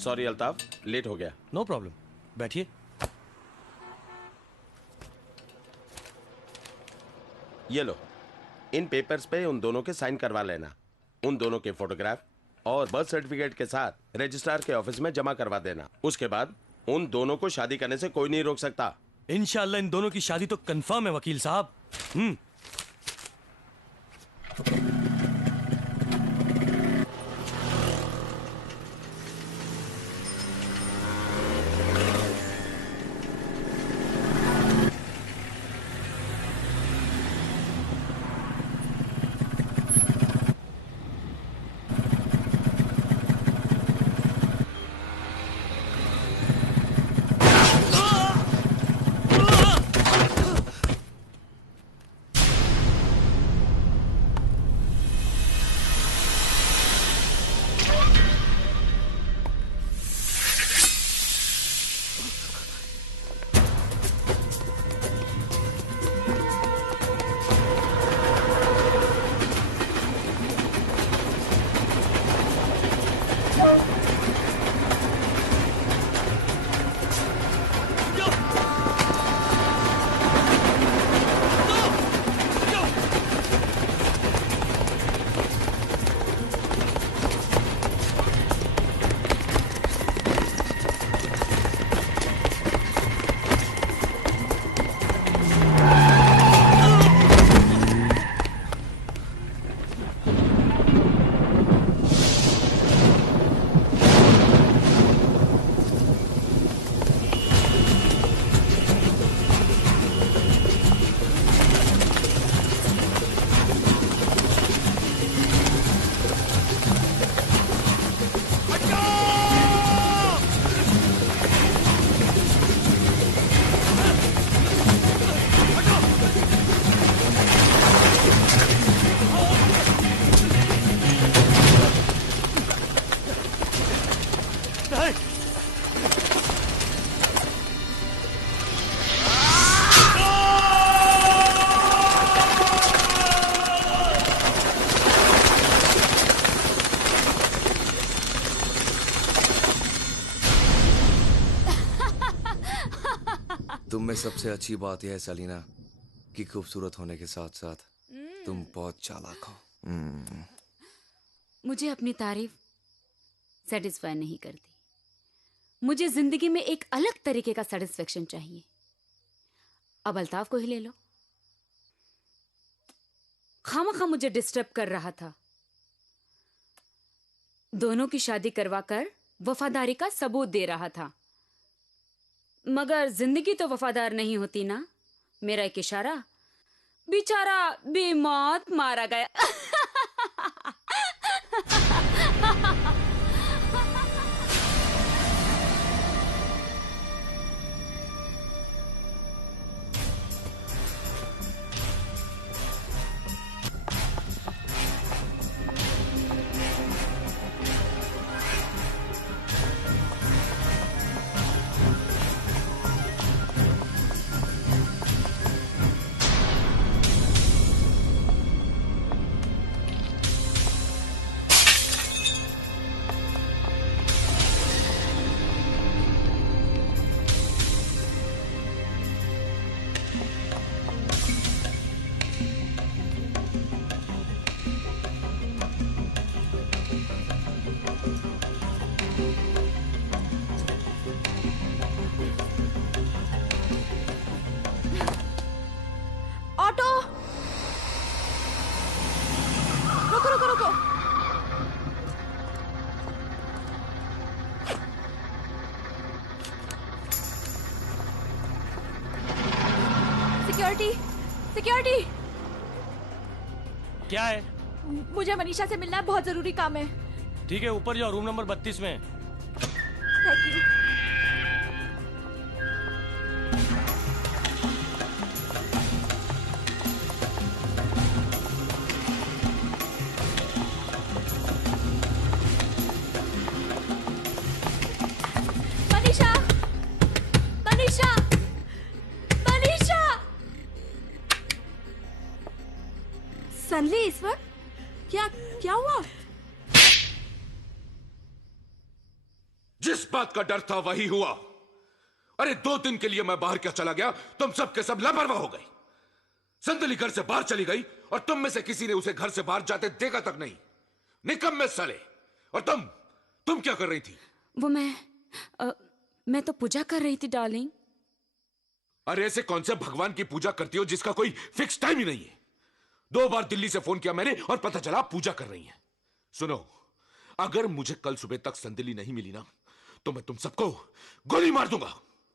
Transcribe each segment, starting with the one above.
Sorry Altaf, late हो गया। No problem, बैठिए। ये लो, इन पेपर्स पे उन दोनों के साइन करवा लेना। उन दोनों के फोटोग्राफ और बर्थ सर्टिफिकेट के साथ रजिस्ट्रार के ऑफिस में जमा करवा देना। उसके बाद उन दोनों को शादी करने से कोई नहीं रोक सकता। इंशाल्लाह इन दोनों की शादी तो कंफर्म है वकील साहब। तुम में सबसे अच्छी बात यह है सलीना कि खूबसूरत होने के साथ साथ तुम बहुत चालाक हो। मुझे अपनी तारीफ सेटिस्फाई नहीं करती। मुझे जिंदगी में एक अलग तरीके का सेटिस्फेक्शन चाहिए। अब अल्ताफ को ही ले लो। खामखा मुझे डिस्टर्ब कर रहा था। दोनों की शादी करवाकर वफादारी का सबूत दे रहा था, मगर जिंदगी तो वफादार नहीं होती ना। मेरा एक इशारा, बेचारा बेमौत मारा गया। सिक्योरिटी। क्या है? मुझे मनीषा से मिलना है, बहुत जरूरी काम है। ठीक है, ऊपर जाओ, रूम नंबर 32 में। Thank you. मनीषा, मनीषा, मनीषा। सनली इस वक्त क्या क्या हुआ? जिस बात का डर था वही हुआ। अरे 2 दिन के लिए मैं बाहर क्या चला गया, तुम सब के सब लापरवाह हो गई। संदली घर से बाहर चली गई और तुम में से किसी ने उसे घर से बाहर जाते देखा तक नहीं। निकम्मे साले। और तुम क्या कर रही थी? वो मैं तो पूजा कर रही थी डार्लिंग। अरे ऐसे कौन से भगवान की पूजा करती हो जिसका कोई फिक्स टाइम ही नहीं है? 2 बार दिल्ली से फोन किया मैंने और पता चला पूजा कर रही है। सुनो, अगर मुझे कल सुबह तक संदली नहीं मिली ना तो मैं तुम सबको गोली मार दूंगा।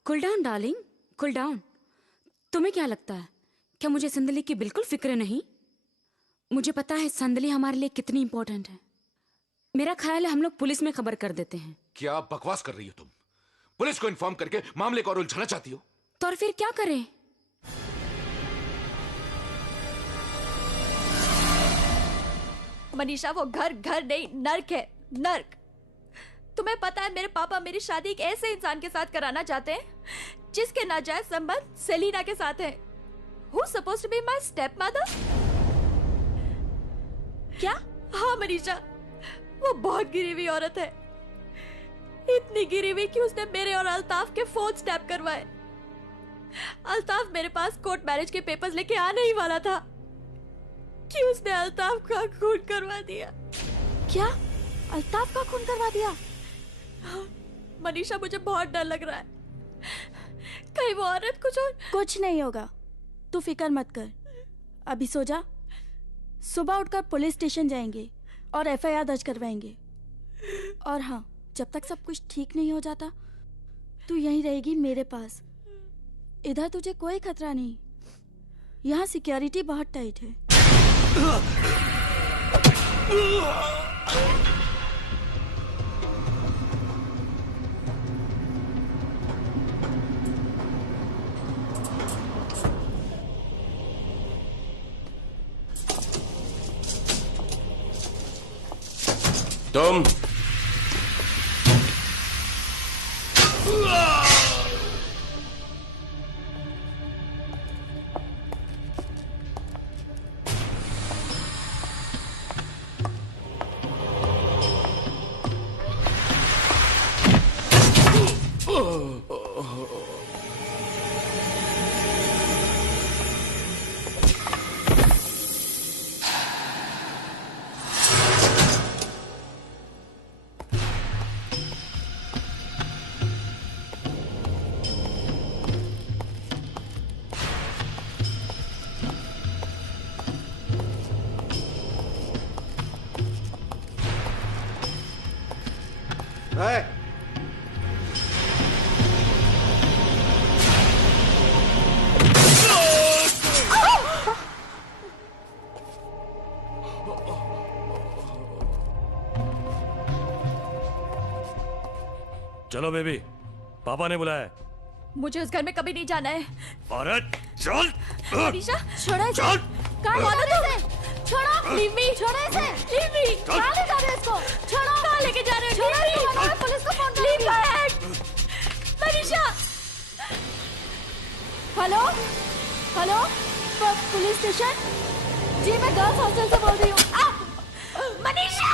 Cool down darling, cool down. तुम्हें क्या लगता है, क्या मुझे संदली की बिल्कुल फिक्र नहीं? मुझे पता है संदली हमारे लिए कितनी इंपॉर्टेंट है। मेरा ख्याल है हम लोग पुलिस में खबर कर देते हैं। क्या बकवास कर रही हो तुम? पुलिस को इन्फॉर्म करके मामले को और उलझाना चाहती हो? तो और फिर क्या करें? मनीषा, वो घर नहीं, नर्क है, नर्क। तुम्हें पता है मेरे पापा मेरी शादी एक ऐसे इंसान के साथ कराना चाहते हैं जिसके नाजायज संबंध सेलिना के साथ है। Who's supposed to be my stepmother? क्या? हाँ मनीषा, वो बहुत गिरी हुई औरत है। इतनी गिरी हुई कि उसने मेरे और अल्ताफ के फोन स्टैप करवाए। अल्ताफ मेरे पास कोर्ट मैरिज के पेपर्स लेके आने ही वाला था कि उसने अल्ताफ का खून करवा दिया। क्या? अल्ताफ का खून करवा दिया? मनीषा, मुझे बहुत डर लग रहा है। कहीं वो औरत कुछ नहीं होगा, तू फिक्र मत कर। अभी सो जा, सुबह उठकर पुलिस स्टेशन जाएंगे और एफआईआर दर्ज करवाएंगे। और हाँ, जब तक सब कुछ ठीक नहीं हो जाता तू यहीं रहेगी मेरे पास। इधर तुझे कोई खतरा नहीं, यहाँ सिक्योरिटी बहुत टाइट है। तुम चलो बेबी, पापा ने बुलाया है। मुझे उस घर में कभी नहीं जाना है। अरे चल। मनीषा, छोड़ो इसे। चल। कहाँ ले जा रहे हो? छोड़ो। Leave me. छोड़ो इसे। Leave me. कहाँ ले जा रहे हो इसको? छोड़ो। कहाँ लेके जा रहे हो? छोड़ो लीव इसको, मी। वरना मैं पुलिस को फोन लीव करूंगी। My hand. Manisha. Hello hello, police station? जी, मैं गर्ल्स हॉस्टल से बोल रही हूँ। मनीषा।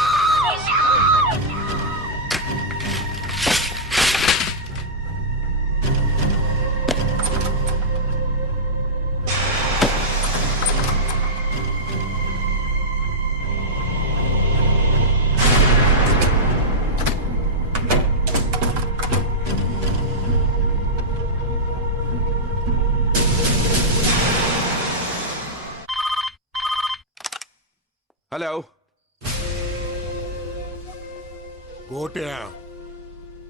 हेलो। गोटिया,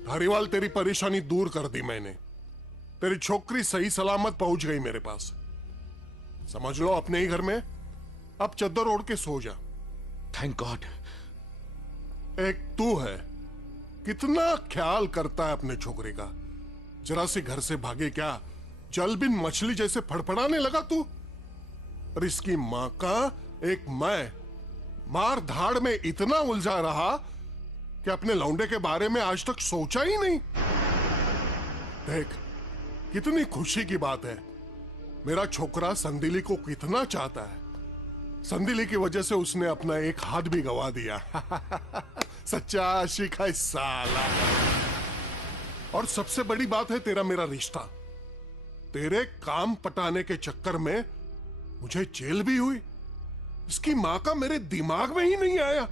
धारीवाल, तेरी परेशानी दूर कर दी मैंने। तेरी छोकरी सही सलामत पहुंच गई मेरे पास। समझ लो अपने ही घर में। अब चद्दर ओढ़ के सो जा। Thank God. एक तू है, कितना ख्याल करता है अपने छोकरे का। जरा सी घर से भागे क्या, जल बिन मछली जैसे फड़फड़ाने लगा तू। और इसकी मां का एक मैं मार धाड़ में इतना उलझा रहा कि अपने लौंडे के बारे में आज तक सोचा ही नहीं। देख, कितनी खुशी की बात है। मेरा छोकरा संदिली को कितना चाहता है। संदिली की वजह से उसने अपना एक हाथ भी गवा दिया। सच्चा आशिक है साला। और सबसे बड़ी बात है तेरा मेरा रिश्ता। तेरे काम पटाने के चक्कर में मुझे जेल भी हुई। इसकी मां का मेरे दिमाग में ही नहीं आया।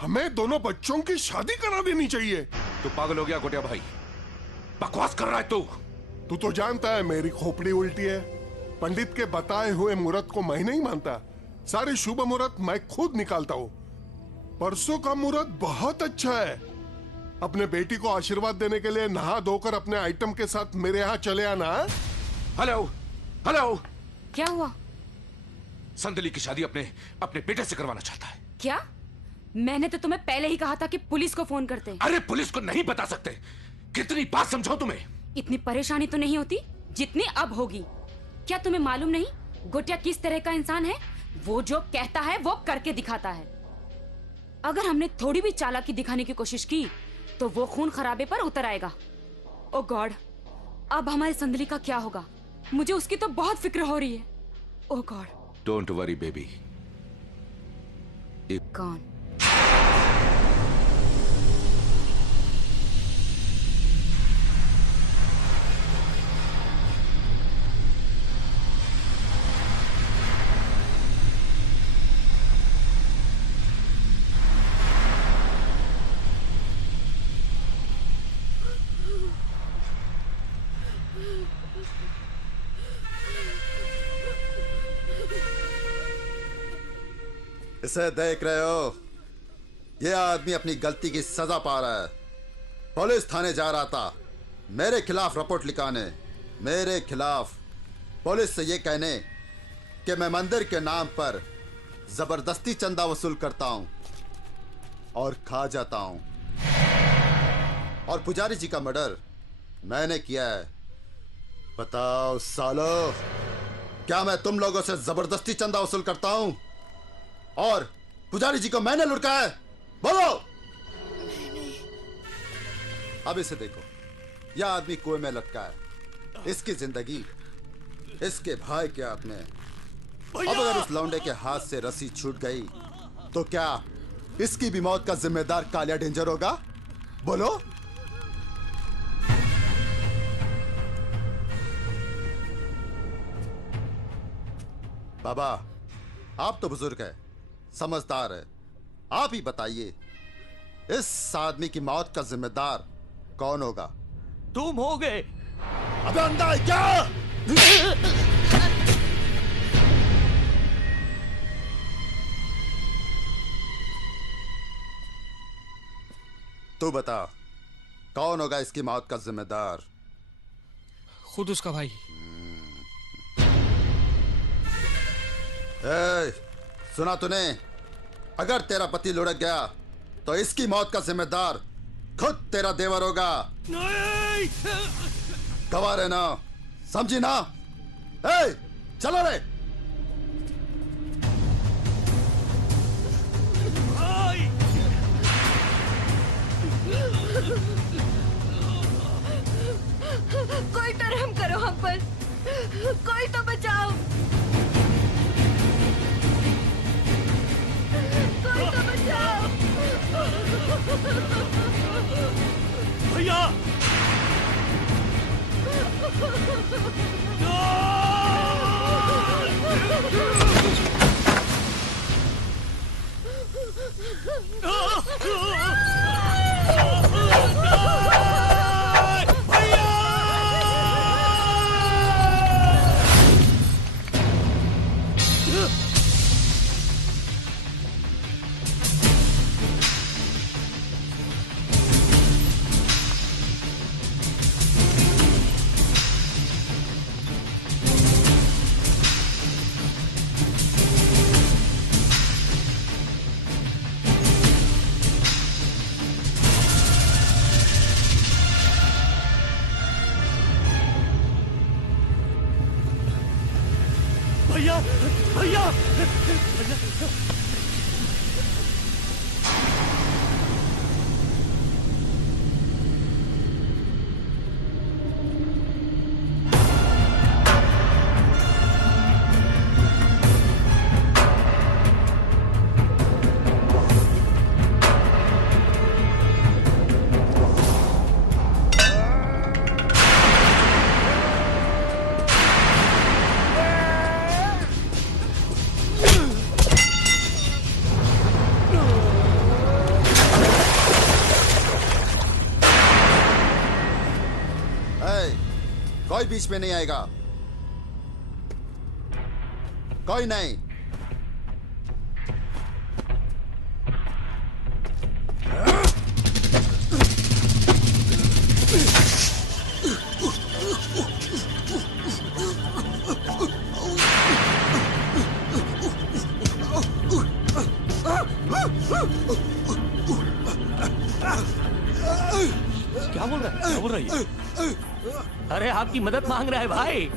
हमें दोनों बच्चों की शादी करा देनी चाहिए। तू पागल हो गया गोटिया भाई? बकवास कर रहा है तू। तू तो जानता है मेरी खोपड़ी उल्टी है। पंडित के बताए हुए मुहूर्त को मैं नहीं मानता। सारे शुभ मुहूर्त मैं खुद निकालता हूँ। परसों का मुहूर्त बहुत अच्छा है। अपने बेटी को आशीर्वाद देने के लिए नहा धोकर अपने आइटम के साथ मेरे यहाँ चले आना। हेलो हेलो, क्या हुआ? संदली की शादी अपने अपने बेटे से करवाना चाहता है। क्या? मैंने तो तुम्हें पहले ही कहा था कि पुलिस को फोन करते। अरे पुलिस को नहीं बता सकते। कितनी बात समझाऊं तुम्हें? इतनी परेशानी तो नहीं होती जितनी अब होगी। क्या तुम्हें मालूम नहीं गोटिया किस तरह का इंसान है? वो जो कहता है वो करके दिखाता है। अगर हमने थोड़ी भी चालाकी दिखाने की कोशिश की तो वो खून खराबे पर उतर आएगा। ओ गॉड, अब हमारी संदली का क्या होगा? मुझे उसकी तो बहुत फिक्र हो रही है। ओ गॉड। Don't worry baby. कौन? इसे देख रहे हो? ये आदमी अपनी गलती की सजा पा रहा है। पुलिस थाने जा रहा था मेरे खिलाफ रिपोर्ट लिखाने, मेरे खिलाफ, पुलिस से ये कहने कि मैं मंदिर के नाम पर जबरदस्ती चंदा वसूल करता हूं और खा जाता हूं। और पुजारी जी का मर्डर मैंने किया है। बताओ सालो, क्या मैं तुम लोगों से जबरदस्ती चंदा वसूल करता हूं और पुजारी जी को मैंने लुटकाया है? बोलो। अब इसे देखो, यह आदमी कुएं में लटका है। इसकी जिंदगी इसके भाई के हाथ में है। अब अगर इस लौंडे के हाथ से रस्सी छूट गई तो क्या इसकी भी मौत का जिम्मेदार कालिया डेंजर होगा? बोलो। बाबा, आप तो बुजुर्ग है, समझदार है, आप ही बताइए इस आदमी की मौत का जिम्मेदार कौन होगा? तुम हो गए। अबे अंधा है क्या? तू बता, कौन होगा इसकी मौत का जिम्मेदार? खुद उसका भाई। ए, सुना तूने? अगर तेरा पति लुढ़क गया तो इसकी मौत का जिम्मेदार खुद तेरा देवर होगा। नहीं। गवाह रहना, समझी ना? ए, चलो रे। कोई तो रहम करो हम पर, कोई तो बचाओ, कोई तो बचाओ। भैया। भैया, भैया, बीच में नहीं आएगा। कोई नहीं। क्या बोल रहा है? क्या बोल रही है? अरे आपकी मदद मांग रहा है भाई।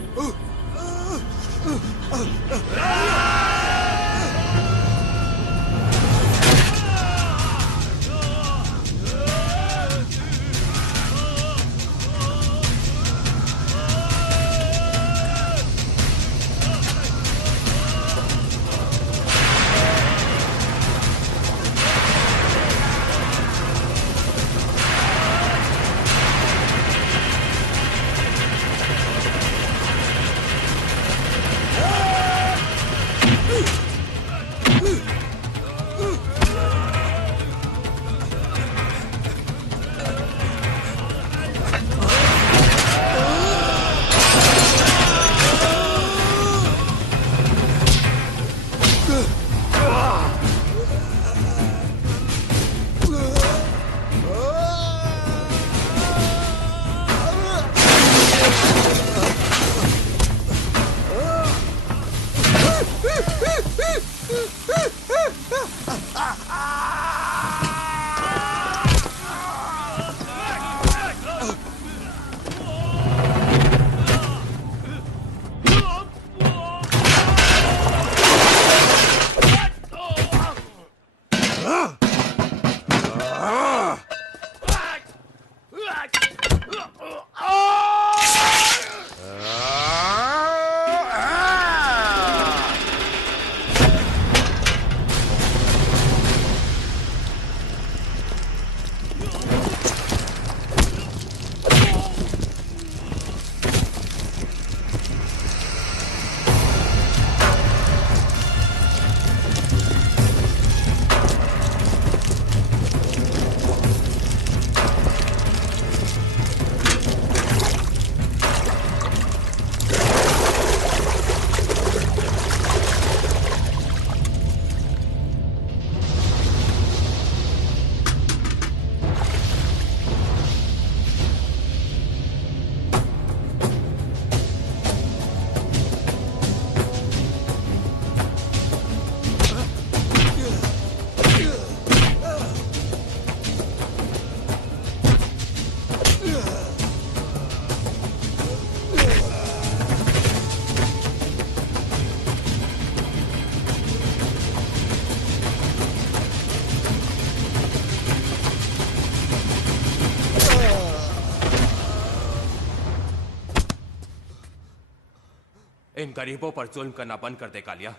इन गरीबों पर जुल्म करना बंद कर दे कालिया,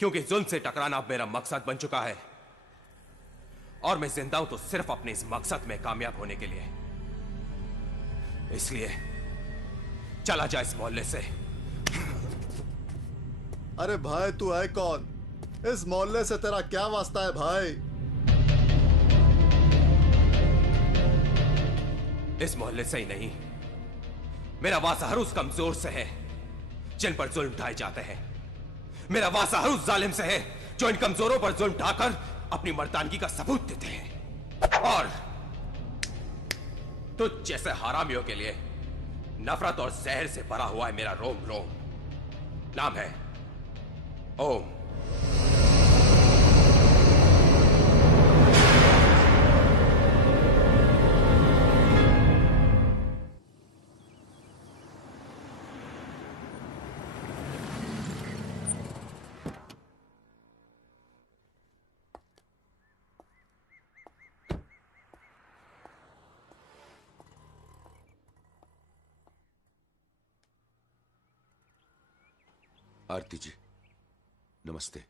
क्योंकि जुल्म से टकराना अब मेरा मकसद बन चुका है और मैं जिंदा हूं तो सिर्फ अपने इस मकसद में कामयाब होने के लिए। इसलिए चला जा इस मोहल्ले से। अरे भाई तू है कौन? इस मोहल्ले से तेरा क्या वास्ता है भाई? इस मोहल्ले से ही नहीं, मेरा वास्ता हर उस कमजोर से है जिन पर जुल्म ढाए जाते हैं। मेरा वास्ता हर उस जालिम से है जो इन कमजोरों पर जुल्म ढाकर अपनी मर्दानगी का सबूत देते हैं। और तुझ जैसे हरामियों के लिए नफरत और जहर से भरा हुआ है मेरा रोम रोम। नाम है ओम। आरती जी नमस्ते।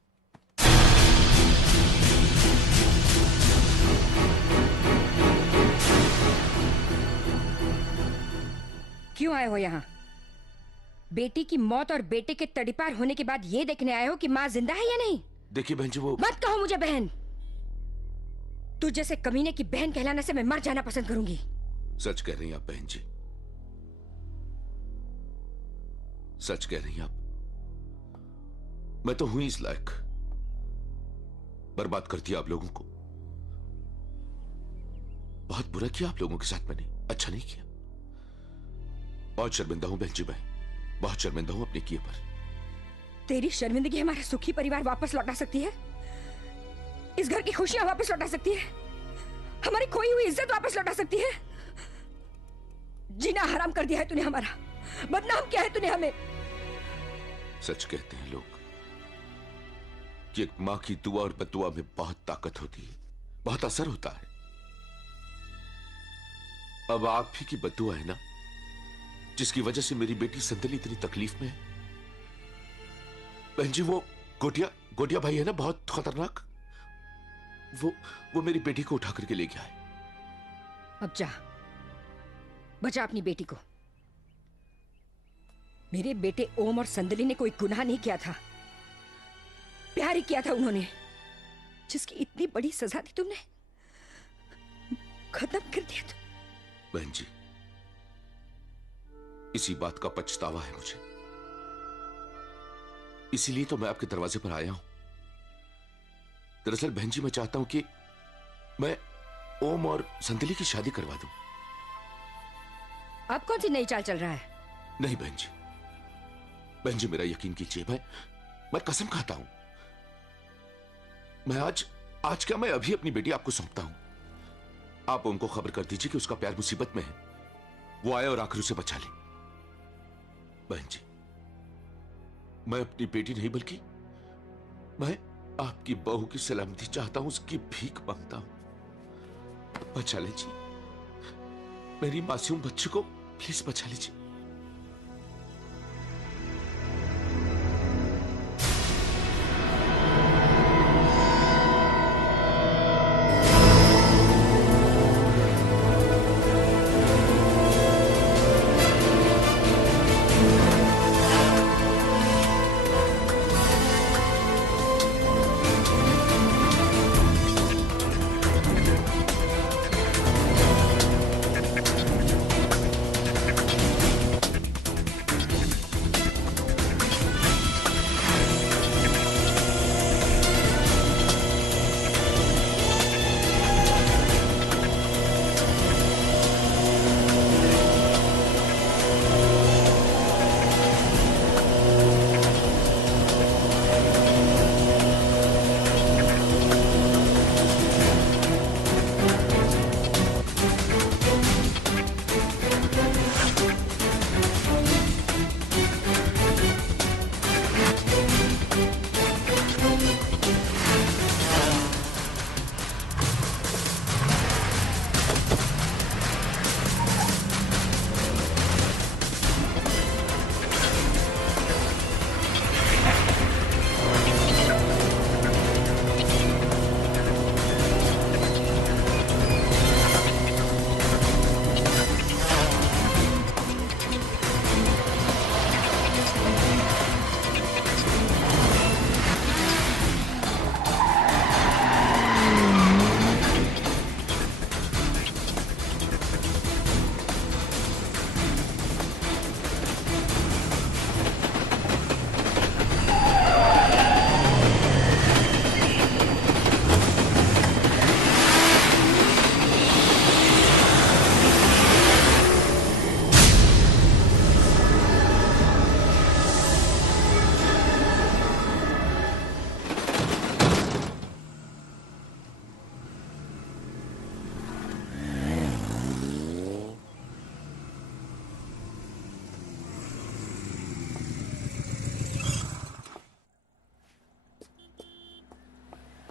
क्यों आए हो यहाँ? बेटी की मौत और बेटे के तड़ीपार होने के बाद ये देखने आए हो कि माँ जिंदा है या नहीं? देखिए बहन जी, वो मत कहो मुझे बहन। तू जैसे कमीने की बहन कहलाने से मैं मर जाना पसंद करूंगी। सच कह रही हैं आप बहन जी। सच कह रही हैं आप। मैं तो हूं इस लायक। बर्बाद कर दिया आप लोगों को। बहुत बुरा किया आप लोगों के साथ मैंने, अच्छा नहीं किया। बहुत शर्मिंदा हूं बहन जी, मैं बहुत शर्मिंदा हूं अपने किए पर। तेरी शर्मिंदगी हमारा सुखी परिवार वापस लौटा सकती है, इस घर की खुशियां वापस लौटा सकती है, हमारी खोई हुई इज्जत वापस लौटा सकती है। जीना हराम कर दिया है तूने हमारा, बदनाम किया है तूने हमें। सच कहते हैं लोग कि एक मां की दुआ और बददुआ में बहुत ताकत होती है, बहुत असर होता है। अब आप ही की बददुआ है ना जिसकी वजह से मेरी बेटी संदली इतनी तकलीफ में है। बहन जी, वो गोटिया भाई है ना, बहुत खतरनाक। वो मेरी बेटी को उठा करके ले गया है। अब जा, बचा अपनी बेटी को। मेरे बेटे ओम और संदली ने कोई गुनाह नहीं किया था, प्यार ही किया था उन्होंने, जिसकी इतनी बड़ी सजा दी तुमने, खत्म कर दिया तुम। बहन जी, इसी बात का पछतावा है मुझे, इसीलिए तो मैं आपके दरवाजे पर आया हूं। दरअसल बहन जी, मैं चाहता हूं कि मैं ओम और संदली की शादी करवा दूं। अब कौन सी नई चाल चल रहा है? नहीं बहन जी, मेरा यकीन कीजिए, मैं कसम खाता हूं। मैं आज क्या, मैं अभी अपनी बेटी आपको सौंपता हूं। आप ओम को खबर कर दीजिए कि उसका प्यार मुसीबत में है, वो आए और आखिर उसे बचा ले। बहन जी, मैं अपनी बेटी नहीं बल्कि मैं आपकी बहू की सलामती चाहता हूं, उसकी भीख मांगता हूं। बचा लीजिए मेरी मासूम बच्चे को, प्लीज बचा लीजिए।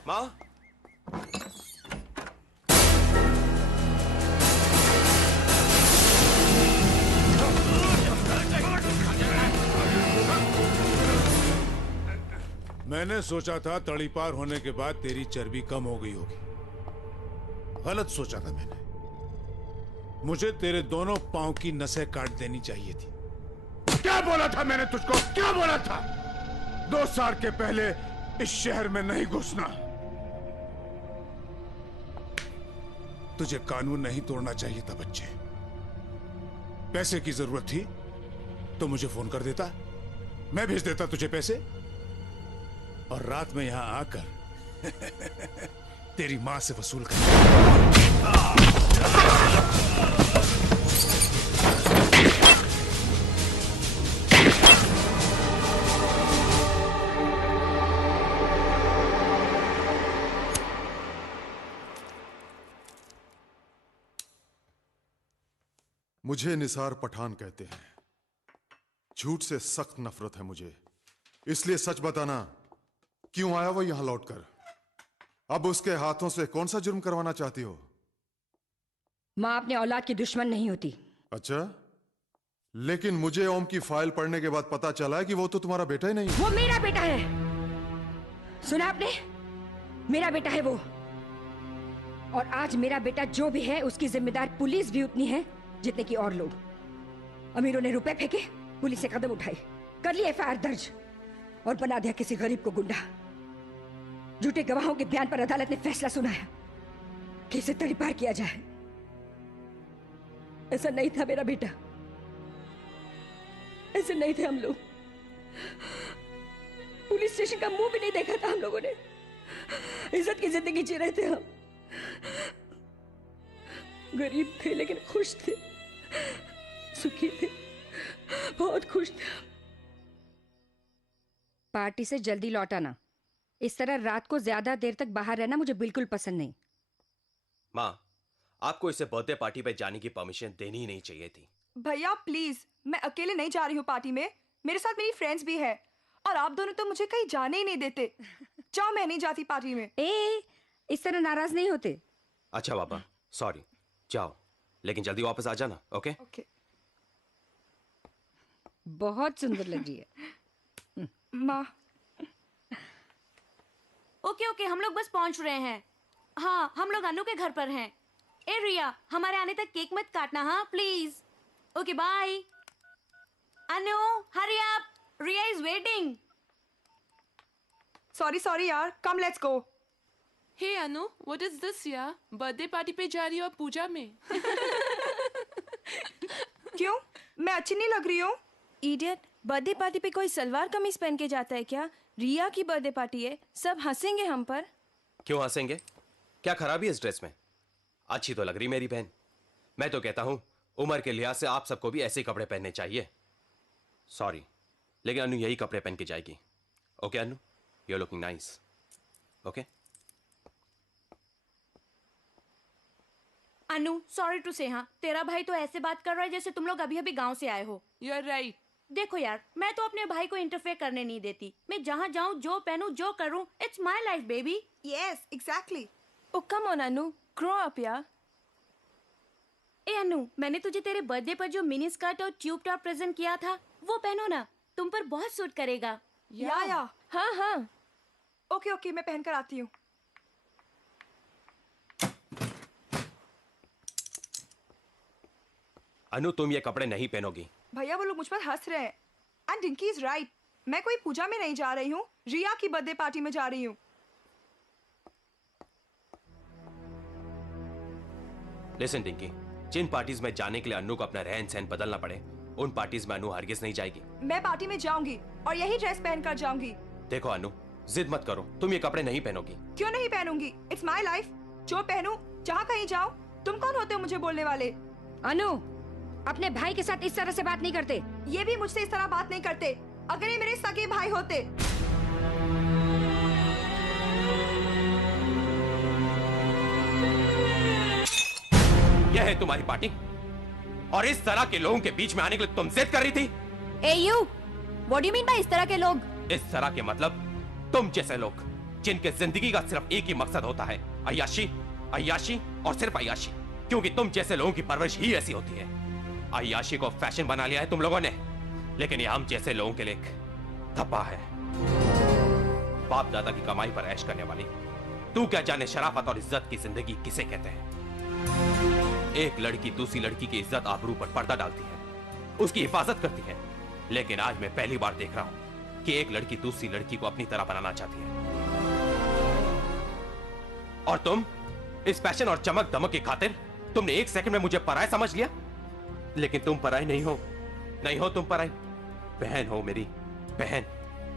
माँ, मैंने सोचा था तड़ी पार होने के बाद तेरी चर्बी कम हो गई होगी। गलत सोचा था मैंने। मुझे तेरे दोनों पांव की नसें काट देनी चाहिए थी। क्या बोला था मैंने तुझको? क्या बोला था? 2 साल के पहले इस शहर में नहीं घुसना। तुझे कानून नहीं तोड़ना चाहिए था बच्चे। पैसे की जरूरत थी तो मुझे फोन कर देता, मैं भेज देता तुझे पैसे और रात में यहां आकर तेरी मां से वसूल कर। मुझे निसार पठान कहते हैं। झूठ से सख्त नफरत है मुझे, इसलिए सच बताना, क्यों आया वो यहां लौटकर? अब उसके हाथों से कौन सा जुर्म करवाना चाहती हो? माँ अपने औलाद की दुश्मन नहीं होती। अच्छा, लेकिन मुझे ओम की फाइल पढ़ने के बाद पता चला है कि वो तो तुम्हारा बेटा ही नहीं। वो मेरा बेटा है। सुना आपने? मेरा बेटा है वो। और आज मेरा बेटा जो भी है उसकी जिम्मेदार पुलिस भी उतनी है जितने की और लोग। अमीरों ने रुपए फेंके, पुलिस से कदम उठाई, कर ली एफआईआर दर्ज और बना दिया किसी गरीब को गुंडा। झूठे गवाहों के बयान पर अदालत ने फैसला सुनाया कि इसे तड़ीपार किया जाए। ऐसा नहीं था मेरा बेटा, ऐसे नहीं थे हम लोग। पुलिस स्टेशन का मुंह भी नहीं देखा था हम लोगों ने। इज्जत की जिंदगी जी रहे थे हम। गरीब थे लेकिन खुश थे, सुखी थे, बहुत खुश थे। पार्टी से जल्दी लौट आना। इस तरह रात को ज्यादा देर तक बाहर रहना मुझे बिल्कुल पसंद नहीं। माँ, आपको इसे बर्थडे पार्टी पे जाने की परमिशन देनी ही नहीं चाहिए थी। भैया प्लीज, मैं अकेले नहीं जा रही हूँ पार्टी में, मेरे साथ मेरी फ्रेंड्स भी है और आप दोनों तो मुझे कहीं जाने ही नहीं देते। जाओ, मैं नहीं जाती पार्टी में। इस तरह नाराज नहीं होते। अच्छा पापा, सॉरी, जाओ, लेकिन जल्दी वापस आ जाना। ओके? ओके। बहुत सुंदर लग रही है माँ। ओके, हम लोग बस पहुंच रहे हैं। हाँ, हम लोग अनु के घर पर हैं। ए रिया, हमारे आने तक केक मत काटना, हाँ please. Okay bye. Anu, hurry up, Riya is waiting. Sorry यार, come let's go. Hey Anu, what is this यार? बर्थडे पार्टी पे जा रही हो पूजा में? क्यों, मैं अच्छी नहीं लग रही हूँ? इडियट, बर्थडे पार्टी पे कोई सलवार कमीज पहन के जाता है क्या? रिया की बर्थडे पार्टी है, सब हंसेंगे हम पर। क्यों हंसेंगे? क्या खराबी है इस ड्रेस में? अच्छी तो लग रही मेरी बहन। मैं तो कहता हूं उम्र के लिहाज से आप सबको भी ऐसे कपड़े पहनने चाहिए। सॉरी, लेकिन अनु यही कपड़े पहन के जाएगी। Okay Anu, you are looking nice. Okay? Anu, sorry to say, हाँ तेरा भाई तो ऐसे बात कर रहा है जैसे तुम लोग अभी अभी गांव से आए हो। You are right. देखो यार, मैं तो अपने भाई को इंटरफेयर करने नहीं देती। मैं जहाँ जाऊँ, जो पहनूं, जो करूँ, it's my life baby. Yes exactly. Oh come on Anu, grow up यार। ए अनु, मैंने तुझे तेरे बर्थडे पर जो मिनी स्कर्ट और ट्यूब टॉप प्रेजेंट किया था, वो पहनो ना, तुम पर बहुत सूट करेगा। या हाँ। ओके, मैं पहन कर आती हूँ। अनु, तुम ये कपड़े नहीं पहनोगी। भैया वो लोग मुझ पर हंस रहे हैं। एंड डिंकी इज राइट, मैं कोई पूजा में नहीं जा रही हूँ, रिया की बर्थडे पार्टी में जा रही हूँ। लिसन डिंकी, जिन पार्टीज में जाने के लिए अनु को अपना रहन सहन बदलना पड़े, उन पार्टीज में अनु हरगिज नहीं जाएगी। मैं पार्टी में जाऊंगी और यही ड्रेस पहन कर जाऊंगी। देखो अनु, जिद मत करो, तुम ये कपड़े नहीं पहनोगी। क्यों नहीं पहनूंगी? इट्स माई लाइफ, जो पहनूं, जहाँ कहीं जाऊं। तुम कौन होते हो मुझे बोलने वाले? अनु, अपने भाई के साथ इस तरह से बात नहीं करते। ये भी मुझसे इस तरह बात नहीं करते। अगर ये मेरे सगे भाई होते। यह है तुम्हारी पार्टी और इस तरह के लोगों के बीच में आने के लिए तुम जिद कर रही थी? ए you, what do you mean by इस तरह के लोग? इस तरह के मतलब तुम जैसे लोग जिनके जिंदगी का सिर्फ एक ही मकसद होता है, अय्याशी, अय्याशी और सिर्फ अय्याशी। क्योंकि तुम जैसे लोगों की परवरिश ही ऐसी होती है। अय्याशी को फैशन बना लिया है तुम लोगों ने, लेकिन ये हम जैसे लोगों के लिए एक धब्बा है। बाप दादा की कमाई पर ऐश करने वाली तू क्या जाने शराफत और इज्जत की जिंदगी किसे कहते हैं। एक लड़की दूसरी लड़की की इज्जत आबरू पर पर्दा डालती है, उसकी हिफाजत करती है, लेकिन आज मैं पहली बार देख रहा हूं कि एक लड़की दूसरी लड़की को अपनी तरह बनाना चाहती है। और तुम इस फैशन और चमक दमक की खातिर तुमने एक सेकंड में मुझे पराया समझ लिया। लेकिन तुम पराई नहीं हो, नहीं हो तुम पराई, बहन हो मेरी, बहन,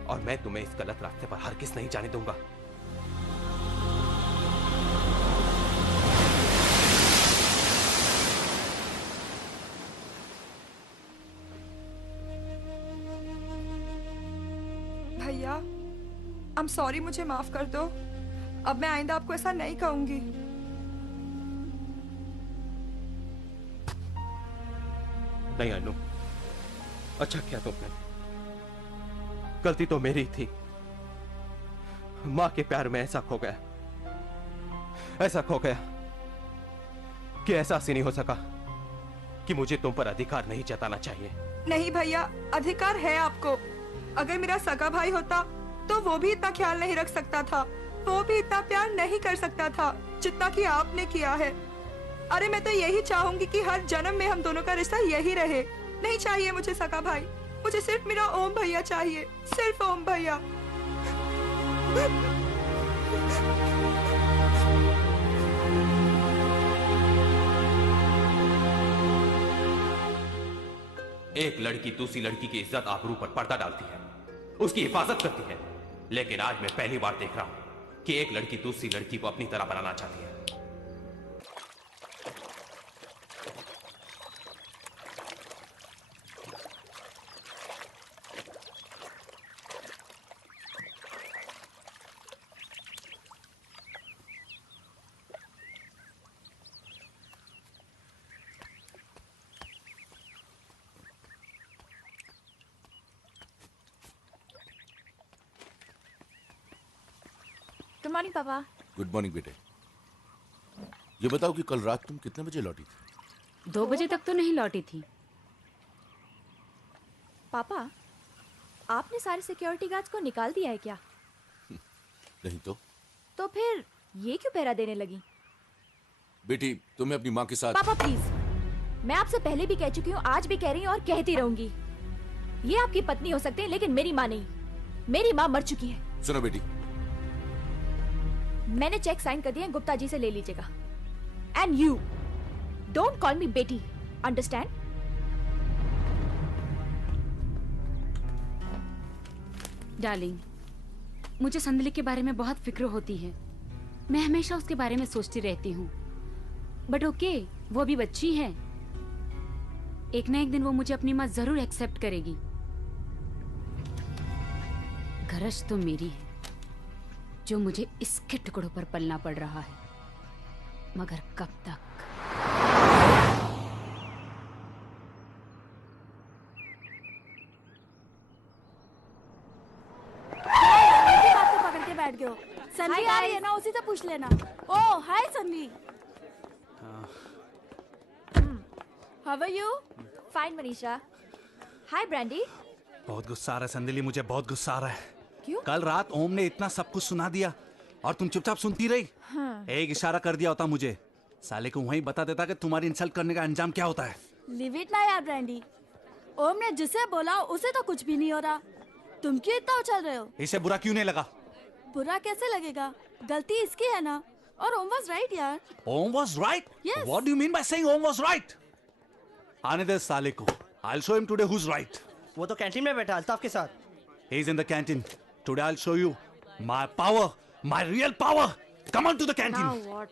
और मैं तुम्हें इस गलत रास्ते पर हरगिज़ नहीं जाने दूंगा। भैया, आई एम सॉरी, मुझे माफ कर दो। अब मैं आइंदा आपको ऐसा नहीं कहूंगी। नहीं अनु, अच्छा किया तुमने। गलती तो मेरी थी। मां के प्यार में ऐसा खो गया कि एहसास ही नहीं हो सका कि मुझे तुम पर अधिकार नहीं जताना चाहिए। नहीं भैया, अधिकार है आपको। अगर मेरा सगा भाई होता तो वो भी इतना ख्याल नहीं रख सकता था, वो भी इतना प्यार नहीं कर सकता था जितना कि आपने किया है। अरे मैं तो यही चाहूंगी कि हर जन्म में हम दोनों का रिश्ता यही रहे। नहीं चाहिए मुझे सगा भाई, मुझे सिर्फ मेरा ओम भैया चाहिए, सिर्फ ओम भैया। एक लड़की दूसरी लड़की की इज्जत आबरू पर पर्दा डालती है, उसकी हिफाजत करती है। लेकिन आज मैं पहली बार देख रहा हूं कि एक लड़की दूसरी लड़की को अपनी तरह बनाना चाहती है। गुड मॉर्निंग पापा। गुड मॉर्निंग बेटे। ये बताओ कि कल रात तुम कितने बजे लौटी थी? 2 बजे तक तो नहीं लौटी थी। पापा, आपने सारे सिक्योरिटी गार्ड्स को निकाल दिया है क्या? नहीं तो फिर ये क्यों पहरा देने लगी? बेटी, तुम्हें अपनी माँ के साथ। पापा प्लीज, मैं आपसे पहले भी कह चुकी हूँ, आज भी कह रही हूँ और कहती रहूंगी। ये आपकी पत्नी हो सकते हैं लेकिन मेरी माँ नहीं। मेरी माँ मर चुकी है। सुनो बेटी, मैंने चेक साइन कर दिया, गुप्ता जी से ले लीजिएगा। एंड यू डोंट कॉल मी बेटी, अंडरस्टैंड? डार्लिंग, मुझे संदली के बारे में बहुत फिक्र होती है। मैं हमेशा उसके बारे में सोचती रहती हूँ। बट ओके, वो भी बच्ची है। एक ना एक दिन वो मुझे अपनी माँ जरूर एक्सेप्ट करेगी। गरज तो मेरी है जो मुझे इसके टुकड़ों पर पलना पड़ रहा है, मगर कब तक? पकड़ के बैठ गए हो। संधि आ रही है ना, उसी से पूछ लेना। Oh hi Sandhi, how are you? Fine Manisha. Hi Brandy. बहुत गुस्सा आ रहा है संदली, मुझे बहुत गुस्सा आ रहा है। क्यों? कल रात ओम ने इतना सब कुछ सुना दिया और तुम चुपचाप सुनती रही। हाँ। एक इशारा कर दिया होता मुझे, साले को वहीं बता देता कि तुम्हारी इंसल्ट करने का अंजाम क्या होता है। लीव इट ना यार ब्रांडी। ओम ने जिसे बोला उसे तो कुछ भी नहीं हो रहा, तुम क्यों इतना उछल रहे हो? इसे बुरा क्यों नहीं लगा? बुरा कैसे लगेगा? गलती इसकी है ना। और ओम वाज राइट यार। Om was right? Yes. What do you mean by saying Om was right? आने दे साले को, I will show him today who is right. वो तो कैंटीन में बैठा अल्ताफ के साथ। He is in the canteen. Today I will show you my power, my real power. Come on to the canteen. Now what?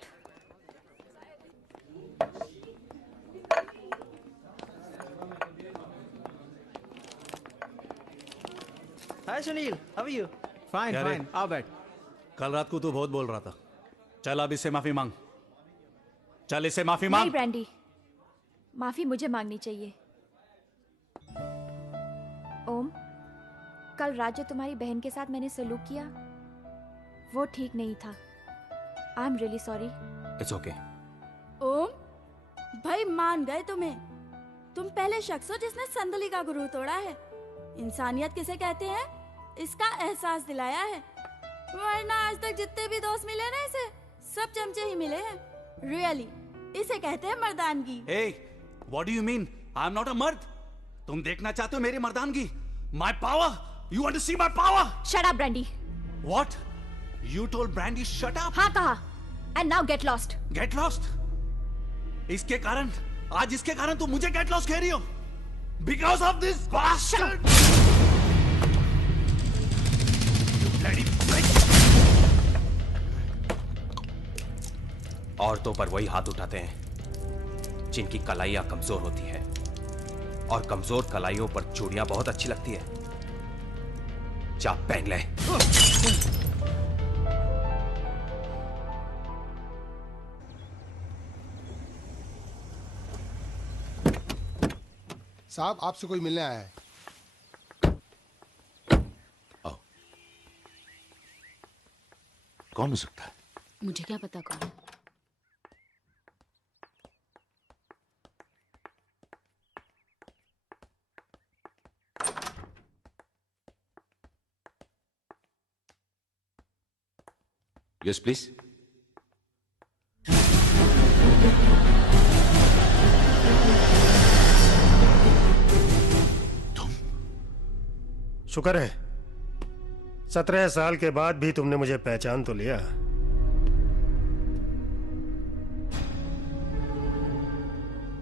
Hi Sunil, how are you? Fine fine, आओ बैठ। कल रात को तू बहुत बोल रहा था। चल अब इससे माफी मांग। चल इससे माफी मांग। नहीं ब्रांडी, माफी मुझे मांगनी चाहिए। ओम, कल रात जो तुम्हारी बहन के साथ मैंने सलूक किया वो ठीक नहीं था। I am really sorry. It's okay. Om भाई मान गए तुम्हें। तुम पहले शख्स हो जिसने संदली का गुरूर तोड़ा है। इंसानियत किसे कहते हैं इसका एहसास दिलाया है। वरना आज तक जितने भी दोस्त मिले ना इसे, सब चमचे ही मिले हैं। रियली इसे कहते हैं मर्दानगी। Hey, what do you mean? I'm not a मर्द। तुम देखना चाहते हो मेरी मर्दानगी? My power? You want to see my power? Shut up, Brandy. What? You told Brandy shut up? हाँ कहा। And now get lost. Get lost? इसके कारण, आज इसके कारण तुम मुझे get lost कह रही हो? Because of this bastard! औरतों पर वही हाथ उठाते हैं जिनकी कलाइयां कमजोर होती है, और कमजोर कलाइयों पर चूड़ियां बहुत अच्छी लगती है। जा पहन ले। साहब, आपसे कोई मिलने आया है। कौन हो सकता है? मुझे क्या पता कौन है। Yes please. शुक्र है 17 साल के बाद भी तुमने मुझे पहचान तो लिया।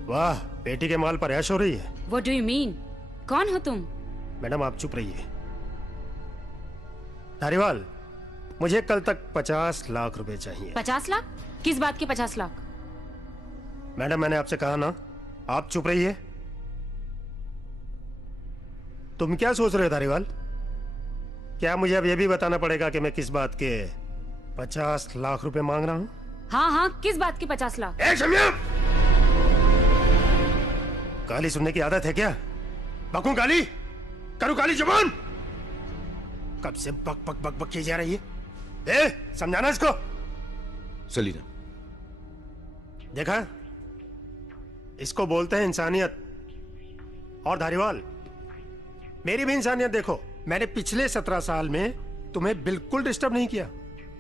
वाह, बेटी के माल पर ऐश हो रही है। What do you mean? कौन हो तुम? मैडम आप चुप रहिए। धारीवाल, मुझे कल तक 50 लाख रुपए चाहिए। 50 लाख? किस बात के 50 लाख? मैडम मैंने आपसे कहा ना, आप चुप रहिए। तुम क्या सोच रहे हो धारीवाल? क्या मुझे अब यह भी बताना पड़ेगा कि मैं किस बात के 50 लाख रुपए मांग रहा हूँ? हाँ हाँ, किस बात के 50 लाख? गाली सुनने की आदत है क्या? बकूं गाली? करूं गाली जबान? कब से बक बक बक बक की जा रही है? समझाना इसको। सलीना, देखा, इसको बोलते हैं इंसानियत। और धारीवाल, मेरी भी इंसानियत देखो। मैंने पिछले 17 साल में तुम्हें बिल्कुल डिस्टर्ब नहीं किया,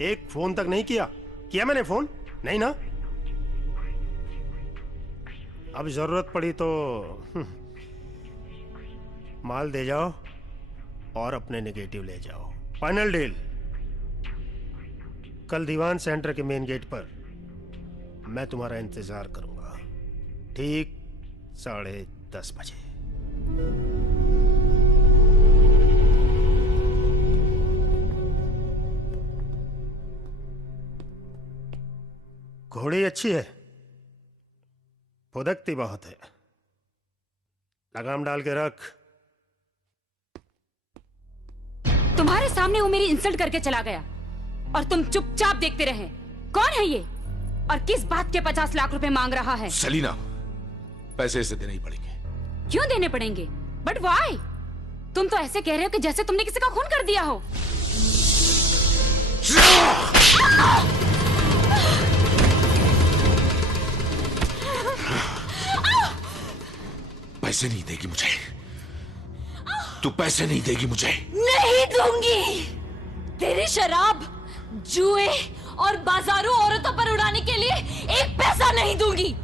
एक फोन तक नहीं किया। किया मैंने फोन? नहीं ना? अब जरूरत पड़ी तो माल दे जाओ और अपने नेगेटिव ले जाओ। Final deal. कल दीवान सेंटर के मेन गेट पर मैं तुम्हारा इंतजार करूंगा, ठीक 10:30 बजे। घोड़ी अच्छी है, फुदकती बहुत है। लगाम डाल के रख। तुम्हारे सामने वो मेरी इंसल्ट करके चला गया और तुम चुपचाप देखते रहे। कौन है ये और किस बात के 50 लाख रुपए मांग रहा है? सलीना, पैसे इसे देने ही पड़ेंगे। क्यों देने पड़ेंगे? But why? तुम तो ऐसे कह रहे हो कि जैसे तुमने किसी का खून कर दिया हो। पैसे नहीं देगी मुझे, तू पैसे नहीं देगी मुझे। नहीं दूंगी। तेरी शराब, जुए और बाजारू औरतों पर उड़ाने के लिए एक पैसा नहीं दूंगी।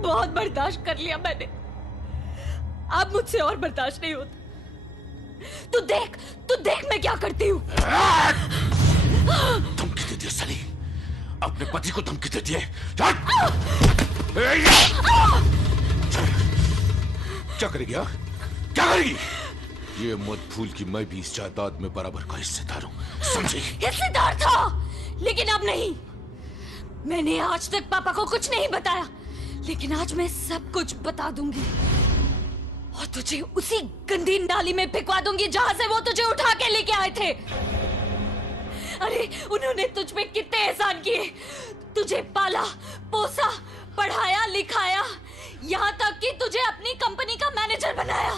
बहुत बर्दाश्त कर लिया मैंने, अब मुझसे और बर्दाश्त नहीं होता। तू देख मैं क्या करती हूँ। धमकी दे दिया सली, अपने पति को धमकी दे दिए। क्या करेगी? क्या करेगी? ये मत भूल कि मैं भी इस जायदाद में बराबर का हिस्सेदार हूँ, समझी? हिस्सेदार था, लेकिन अब नहीं। मैंने आज तक पापा को कुछ नहीं बताया, लेकिन आज मैं सब कुछ बता दूंगी और तुझे उसी गंदी नाली में फेंकवा दूंगी जहां से वो तुझे उठा के लेके आए थे। अरे उन्होंने तुझ पे कितने एहसान किए, तुझे पाला पोसा, पढ़ाया लिखाया, यहाँ तक कि तुझे अपनी कंपनी का मैनेजर बनाया।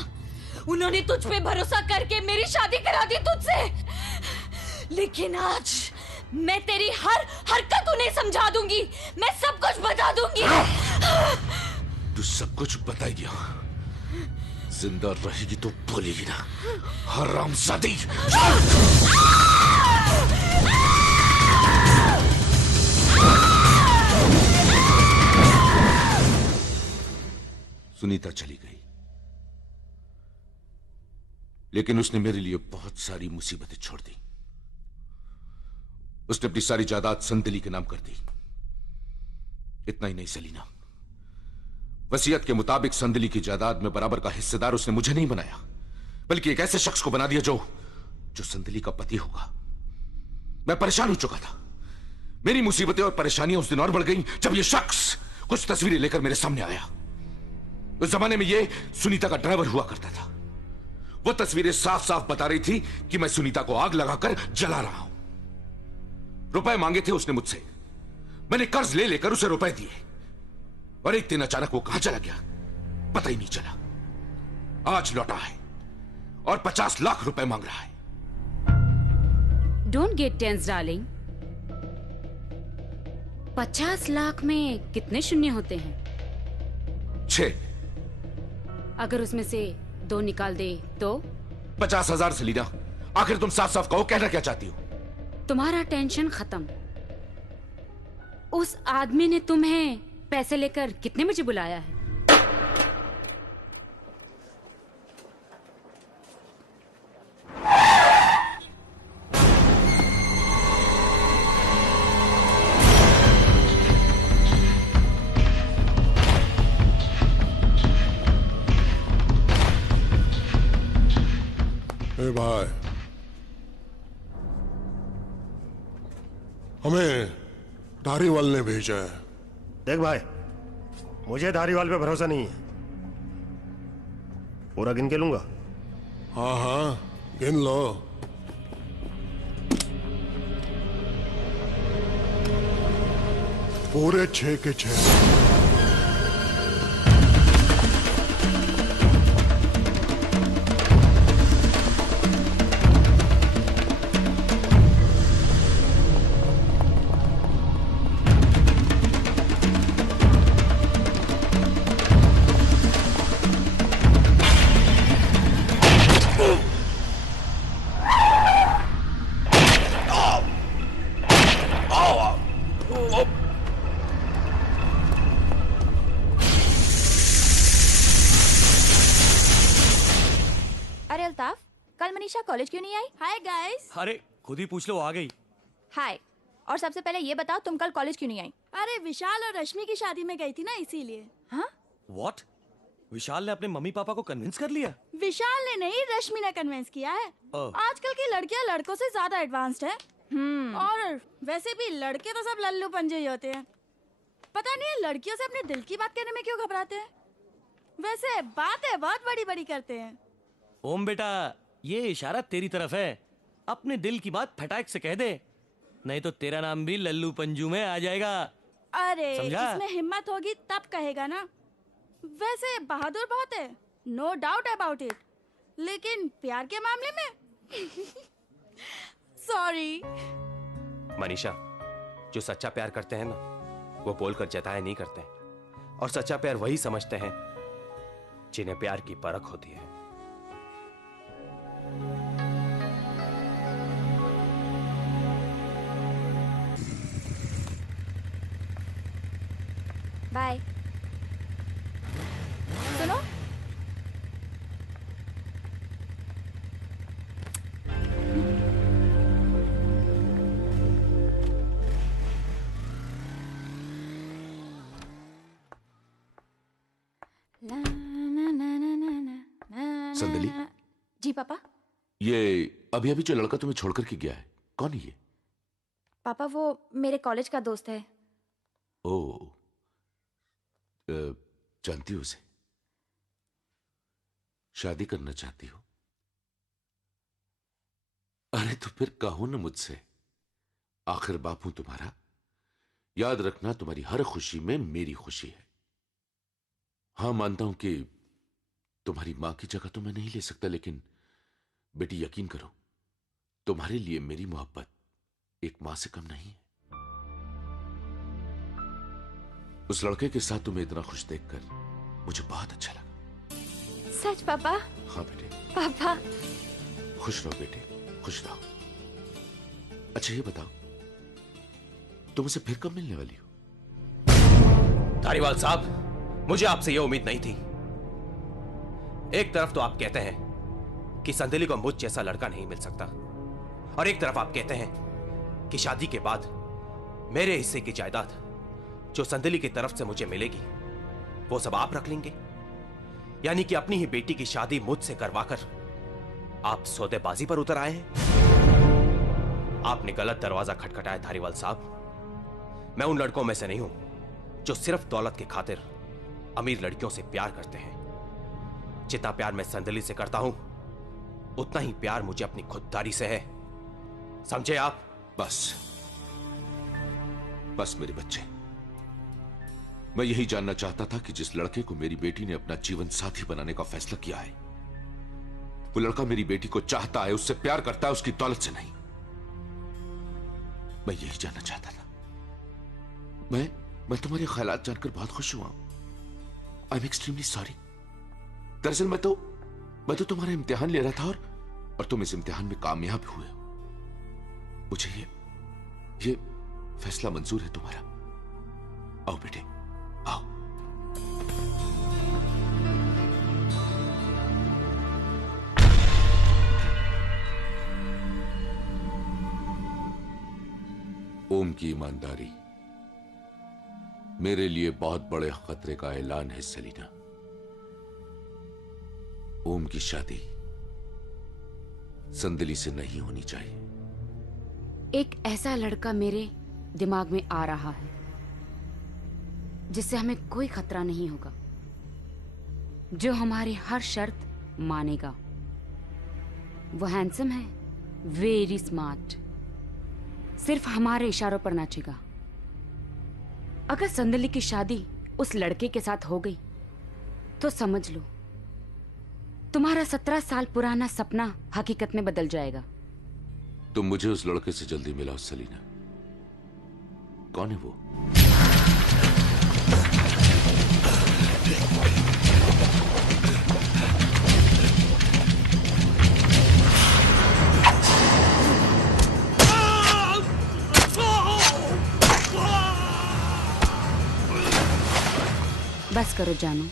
उन्होंने तुझ पे भरोसा करके मेरी शादी करा दी तुझसे, लेकिन आज मैं तेरी हर हरकत उन्हें समझा दूंगी, मैं सब कुछ बता दूंगी। तू सब कुछ बताएगी? जिंदा रहेगी तो बोलेगी ना, हरामजादी। सुनीता चली गई, लेकिन उसने मेरे लिए बहुत सारी मुसीबतें छोड़ दी। उसने अपनी सारी जायदाद संदली के नाम कर दी। इतना ही नहीं सलीना, वसीयत के मुताबिक संदली की जायदाद में बराबर का हिस्सेदार उसने मुझे नहीं बनाया, बल्कि एक ऐसे शख्स को बना दिया जो जो संदली का पति होगा। मैं परेशान हो चुका था। मेरी मुसीबतें और परेशानियां उस दिन और बढ़ गईं जब यह शख्स कुछ तस्वीरें लेकर मेरे सामने आया। उस जमाने में यह सुनीता का ड्राइवर हुआ करता था। वो तस्वीरें साफ साफ बता रही थी कि मैं सुनीता को आग लगाकर जला रहा हूं। रुपए मांगे थे उसने मुझसे। मैंने कर्ज ले लेकर उसे रुपए दिए और एक दिन अचानक वो कहां चला गया पता ही नहीं चला। आज लौटा है और 50 लाख रुपए मांग रहा है। Don't get tense darling. 50 lakh में कितने शून्य होते हैं? 6। अगर उसमें से 2 निकाल दे तो 50,000 सलीना। आखिर तुम साफ साफ कहो, कहना क्या चाहती हो? तुम्हारा टेंशन खत्म। उस आदमी ने तुम्हें पैसे लेकर कितने बजे बुलाया है? ए भाई, हमें धारीवाल ने भेजा है। देख भाई, मुझे धारीवाल पे भरोसा नहीं है। पूरा गिन के लूंगा। हाँ हाँ, गिन लो। पूरे 6 के 6। कॉलेज क्यों नहीं आई? Hi guys. अरे खुद ही पूछ लो, आ गई। हाय। और सबसे पहले ये बताओ तुम कल कॉलेज क्यों नहीं आई? अरे विशाल और रश्मि की शादी में गई थी ना, इसीलिए। हाँ? What? विशाल ने अपने मम्मी पापा को कन्विंस कर लिया? विशाल ने नहीं, रश्मि ने कन्विंस किया है। आजकल की लड़कियां लड़कों से ज्यादा एडवांस्ड है। और वैसे भी लड़के तो सब लल्लू पंजे ही होते हैं। पता नहीं लड़कियों से अपने दिल की बात करने में क्यों घबराते हैं। वैसे बातें बहुत बड़ी बड़ी करते हैं। ओम बेटा, ये इशारा तेरी तरफ है। अपने दिल की बात फटाक से कह दे, नहीं तो तेरा नाम भी लल्लू पंजू में आ जाएगा। अरे समझा? इसमें हिम्मत होगी तब कहेगा ना। वैसे बहादुर बहुत है, नो डाउट अबाउट इट, लेकिन प्यार के मामले में सॉरी। मनीषा, जो सच्चा प्यार करते हैं ना, वो बोलकर जताया नहीं करते। और सच्चा प्यार वही समझते हैं जिन्हें प्यार की परख होती है। बाय। सुनो, संदली। जी पापा। ये अभी अभी जो लड़का तुम्हें छोड़कर के गया है, कौन है ये? पापा वो मेरे कॉलेज का दोस्त है। ओह, जानती हो उसे? शादी करना चाहती हो? अरे तो फिर कहो ना मुझसे। आखिर बाप हूं तुम्हारा। याद रखना, तुम्हारी हर खुशी में मेरी खुशी है। हां, मानता हूं कि तुम्हारी मां की जगह तो मैं नहीं ले सकता, लेकिन बेटी यकीन करो, तुम्हारे लिए मेरी मोहब्बत एक मां से कम नहीं है। उस लड़के के साथ तुम्हें इतना खुश देखकर मुझे बहुत अच्छा लगा। सच पापा? हाँ बेटे। पापा खुश रहो बेटे, खुश रहो। अच्छा ये बताओ, तुम उसे फिर कब मिलने वाली हो? धारीवाल साहब, मुझे आपसे यह उम्मीद नहीं थी। एक तरफ तो आप कहते हैं कि संदली को मुझ जैसा लड़का नहीं मिल सकता, और एक तरफ आप कहते हैं कि शादी के बाद मेरे हिस्से की जायदाद जो संदली की तरफ से मुझे मिलेगी वो सब आप रख लेंगे। यानी कि अपनी ही बेटी की शादी मुझसे करवाकर आप सौदेबाजी पर उतर आए हैं। आपने गलत दरवाजा खटखटाया धारीवाल साहब। मैं उन लड़कों में से नहीं हूं जो सिर्फ दौलत की खातिर अमीर लड़कियों से प्यार करते हैं। जितना प्यार मैं संदली से करता हूं, उतना ही प्यार मुझे अपनी खुददारी से है, समझे आप? बस मेरे बच्चे, मैं यही जानना चाहता था कि जिस लड़के को मेरी बेटी ने अपना जीवन साथी बनाने का फैसला किया है, वो लड़का मेरी बेटी को चाहता है, उससे प्यार करता है, उसकी दौलत से नहीं। मैं यही जानना चाहता था। मैं तुम्हारे ख्यालात जानकर बहुत खुश हुआ। I am extremely sorry. दरअसल मैं तो तुम्हारा इम्तिहान ले रहा था और तुम इस इम्तिहान में कामयाब हुए हो। मुझे ये फैसला मंजूर है तुम्हारा। आओ बेटे, आओ। ओम की ईमानदारी मेरे लिए बहुत बड़े खतरे का ऐलान है सलीना। ओम की शादी संदली से नहीं होनी चाहिए। एक ऐसा लड़का मेरे दिमाग में आ रहा है जिससे हमें कोई खतरा नहीं होगा, जो हमारी हर शर्त मानेगा। वो हैंडसम है, वेरी स्मार्ट, सिर्फ हमारे इशारों पर नाचेगा। अगर संदली की शादी उस लड़के के साथ हो गई तो समझ लो तुम्हारा 17 साल पुराना सपना हकीकत में बदल जाएगा। तुम मुझे उस लड़के से जल्दी मिलाओ सलीना। कौन है वो? बस करो जानू।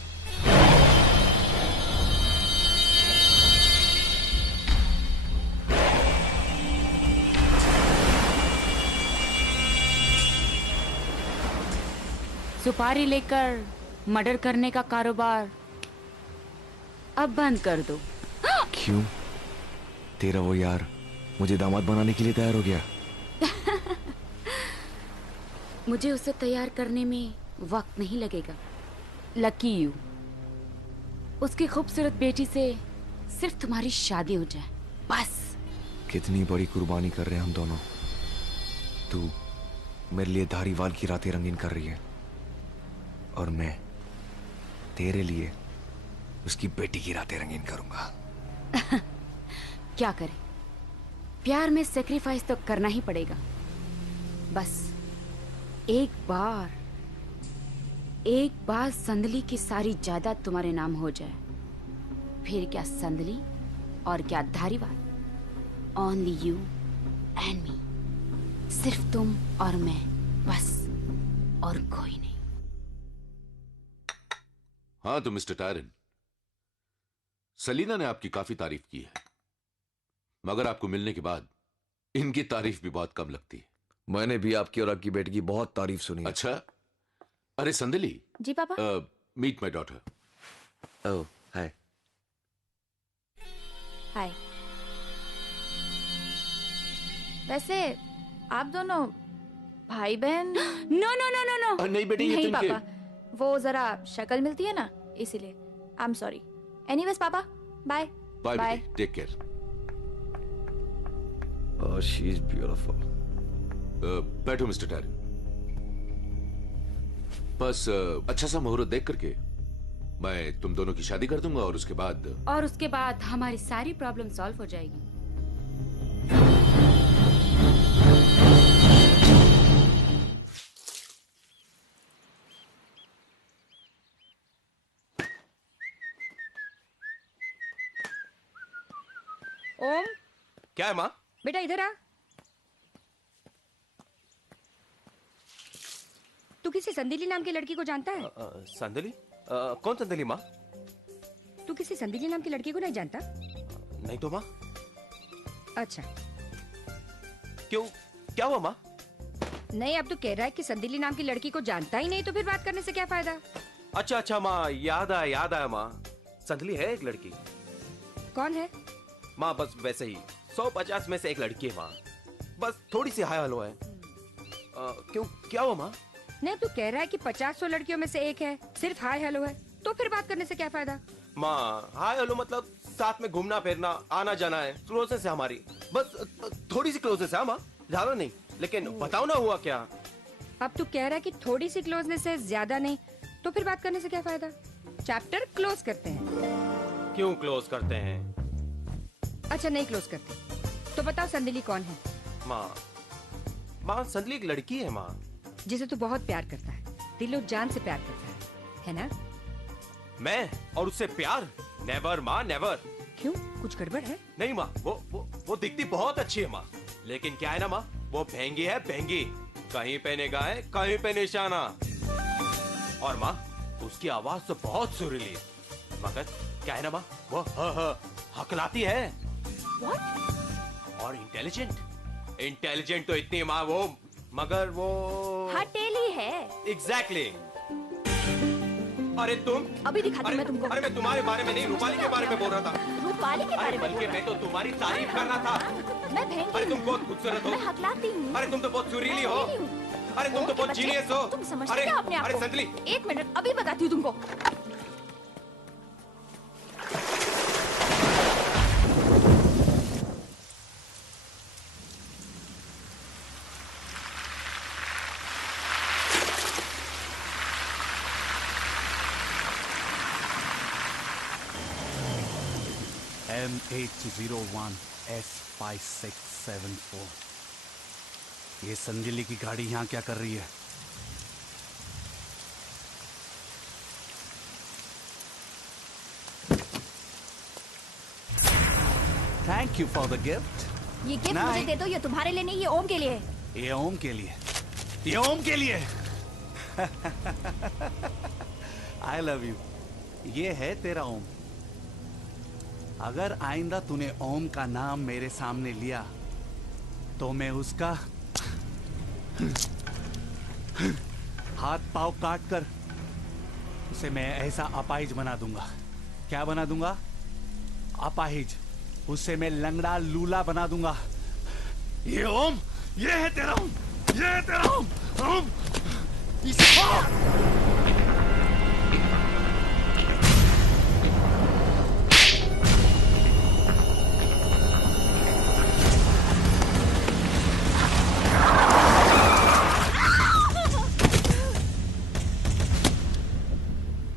सुपारी लेकर मर्डर करने का कारोबार अब बंद कर दो। क्यों? तेरा वो यार मुझे दामाद बनाने के लिए तैयार हो गया? मुझे उसे तैयार करने में वक्त नहीं लगेगा। लकी यू, उसकी खूबसूरत बेटी से सिर्फ तुम्हारी शादी हो जाए बस। कितनी बड़ी कुर्बानी कर रहे हैं हम दोनों। तू मेरे लिए धारीवाल की रातें रंगीन कर रही है और मैं तेरे लिए उसकी बेटी की रातें रंगीन करूंगा। क्या करें, प्यार में सेक्रीफाइस तो करना ही पड़ेगा। बस एक बार संदली की सारी जायदाद तुम्हारे नाम हो जाए, फिर क्या संदली और क्या Dhariwal, only you and me, सिर्फ तुम और मैं, बस और कोई नहीं। हाँ तो मिस्टर टायरन, सलीना ने आपकी काफी तारीफ की है, मगर आपको मिलने के बाद इनकी तारीफ भी बहुत कम लगती है। मैंने भी आपकी और आपकी बेटी की बहुत तारीफ सुनी। अच्छा, अरे संदली। जी papa. Meet my daughter. Oh hi. Hi. वैसे आप दोनों भाई बहन? No no no no no. नहीं बेटी, ये नहीं तो इनके- पापा, वो जरा शक्ल मिलती है ना, इसीलिए। I am sorry. Anyways papa, bye. Bye take care. Oh, she's beautiful. बैठो मिस्टर टायरन। बस अच्छा सा मुहूर्त देख करके मैं तुम दोनों की शादी कर दूंगा और उसके बाद हमारी सारी प्रॉब्लम सॉल्व हो जाएगी। ओम, क्या है माँ? बेटा इधर आ। तू किसी संदीली नाम की लड़की को जानता है? संदली? कौन संदली माँ? तू किसी संदीली नाम की लड़की को नहीं जानता? नहीं तो माँ। अच्छा, क्यों, क्या हुआ माँ? नहीं, अब तो कह रहा है कि संदीली नाम की लड़की को जानता ही नहीं, तो फिर बात करने से क्या फायदा? अच्छा अच्छा माँ, याद आया माँ। संदली है एक लड़की। कौन है? माँ बस वैसे ही 150 में से एक लड़की है माँ। बस थोड़ी सी हाय हेलो है। क्यों, क्या हुआ माँ? नहीं, तू कह रहा है कि 50-100 लड़कियों में से एक है, सिर्फ हाय हेलो है, तो फिर बात करने से क्या फायदा? माँ, हाय हेलो मतलब साथ में घूमना फिरना, आना जाना है, क्लोजनेस है हमारी, बस थोड़ी सी क्लोजनेस है माँ, ज्यादा नहीं। लेकिन बताओ ना हुआ क्या? अब तू कह रहा है कि थोड़ी सी क्लोजनेस है, ज्यादा नहीं, तो फिर बात करने से क्या फायदा? चैप्टर क्लोज करते हैं। क्यों क्लोज करते हैं? अच्छा, नहीं क्लोज करते तो बताओ संदली कौन है? माँ संदली एक लड़की है माँ, जिसे तू बहुत प्यार करता है, दिलो जान से प्यार करता है ना? मैं और उससे प्यार? नेवर माँ, नेवर। क्यों, कुछ गड़बड़ है? नहीं माँ, वो दिखती बहुत अच्छी है माँ, लेकिन क्या है ना माँ, वो भेंगी है, भेंगी, कहीं पे निगाह है, कहीं पे निशाना। और माँ, उसकी आवाज तो बहुत सुरीली है, मगर क्या है ना माँ, वो हकलाती है। What? और इंटेलिजेंट तो इतनी माँ वो, मगर वो हटेली है। एग्जैक्टली। अरे तुम अभी दिखाती हूँ मैं तुमको। अरे मैं तुम्हारे बारे में नहीं, रूपाली के बारे में बोल रहा था। रूपाली के बारे में? बल्कि मैं तो तुम्हारी तारीफ कर रहा था। मैं भेंगी। अरे तुम बहुत खूबसूरत हो। मैं हकलाती हूँ। अरे तुम तो बहुत सुरीली हो। अरे तुम तो बहुत जीनियस हो। तुम समझते क्या अपने आप को? अरे संदली, एक मिनट, अभी बताती हूँ तुमको। M801S5674। ये संजली की गाड़ी यहाँ क्या कर रही है? Thank you for the gift. ये गिफ्ट मुझे दे दो, ये तुम्हारे लिए नहीं, ये ओम के लिए है। ये ओम के लिए, ये ओम के लिए। आई लव यू। ये है तेरा ओम। अगर आइंदा तूने ओम का नाम मेरे सामने लिया तो मैं उसका हाथ पांव काट कर उसे मैं ऐसा अपाहिज बना दूंगा। क्या बना दूंगा? अपाहिज। उसे मैं लंगड़ा लूला बना दूंगा। ये ओम, ये है तेरा ओम, ये है तेरा ओम। ओम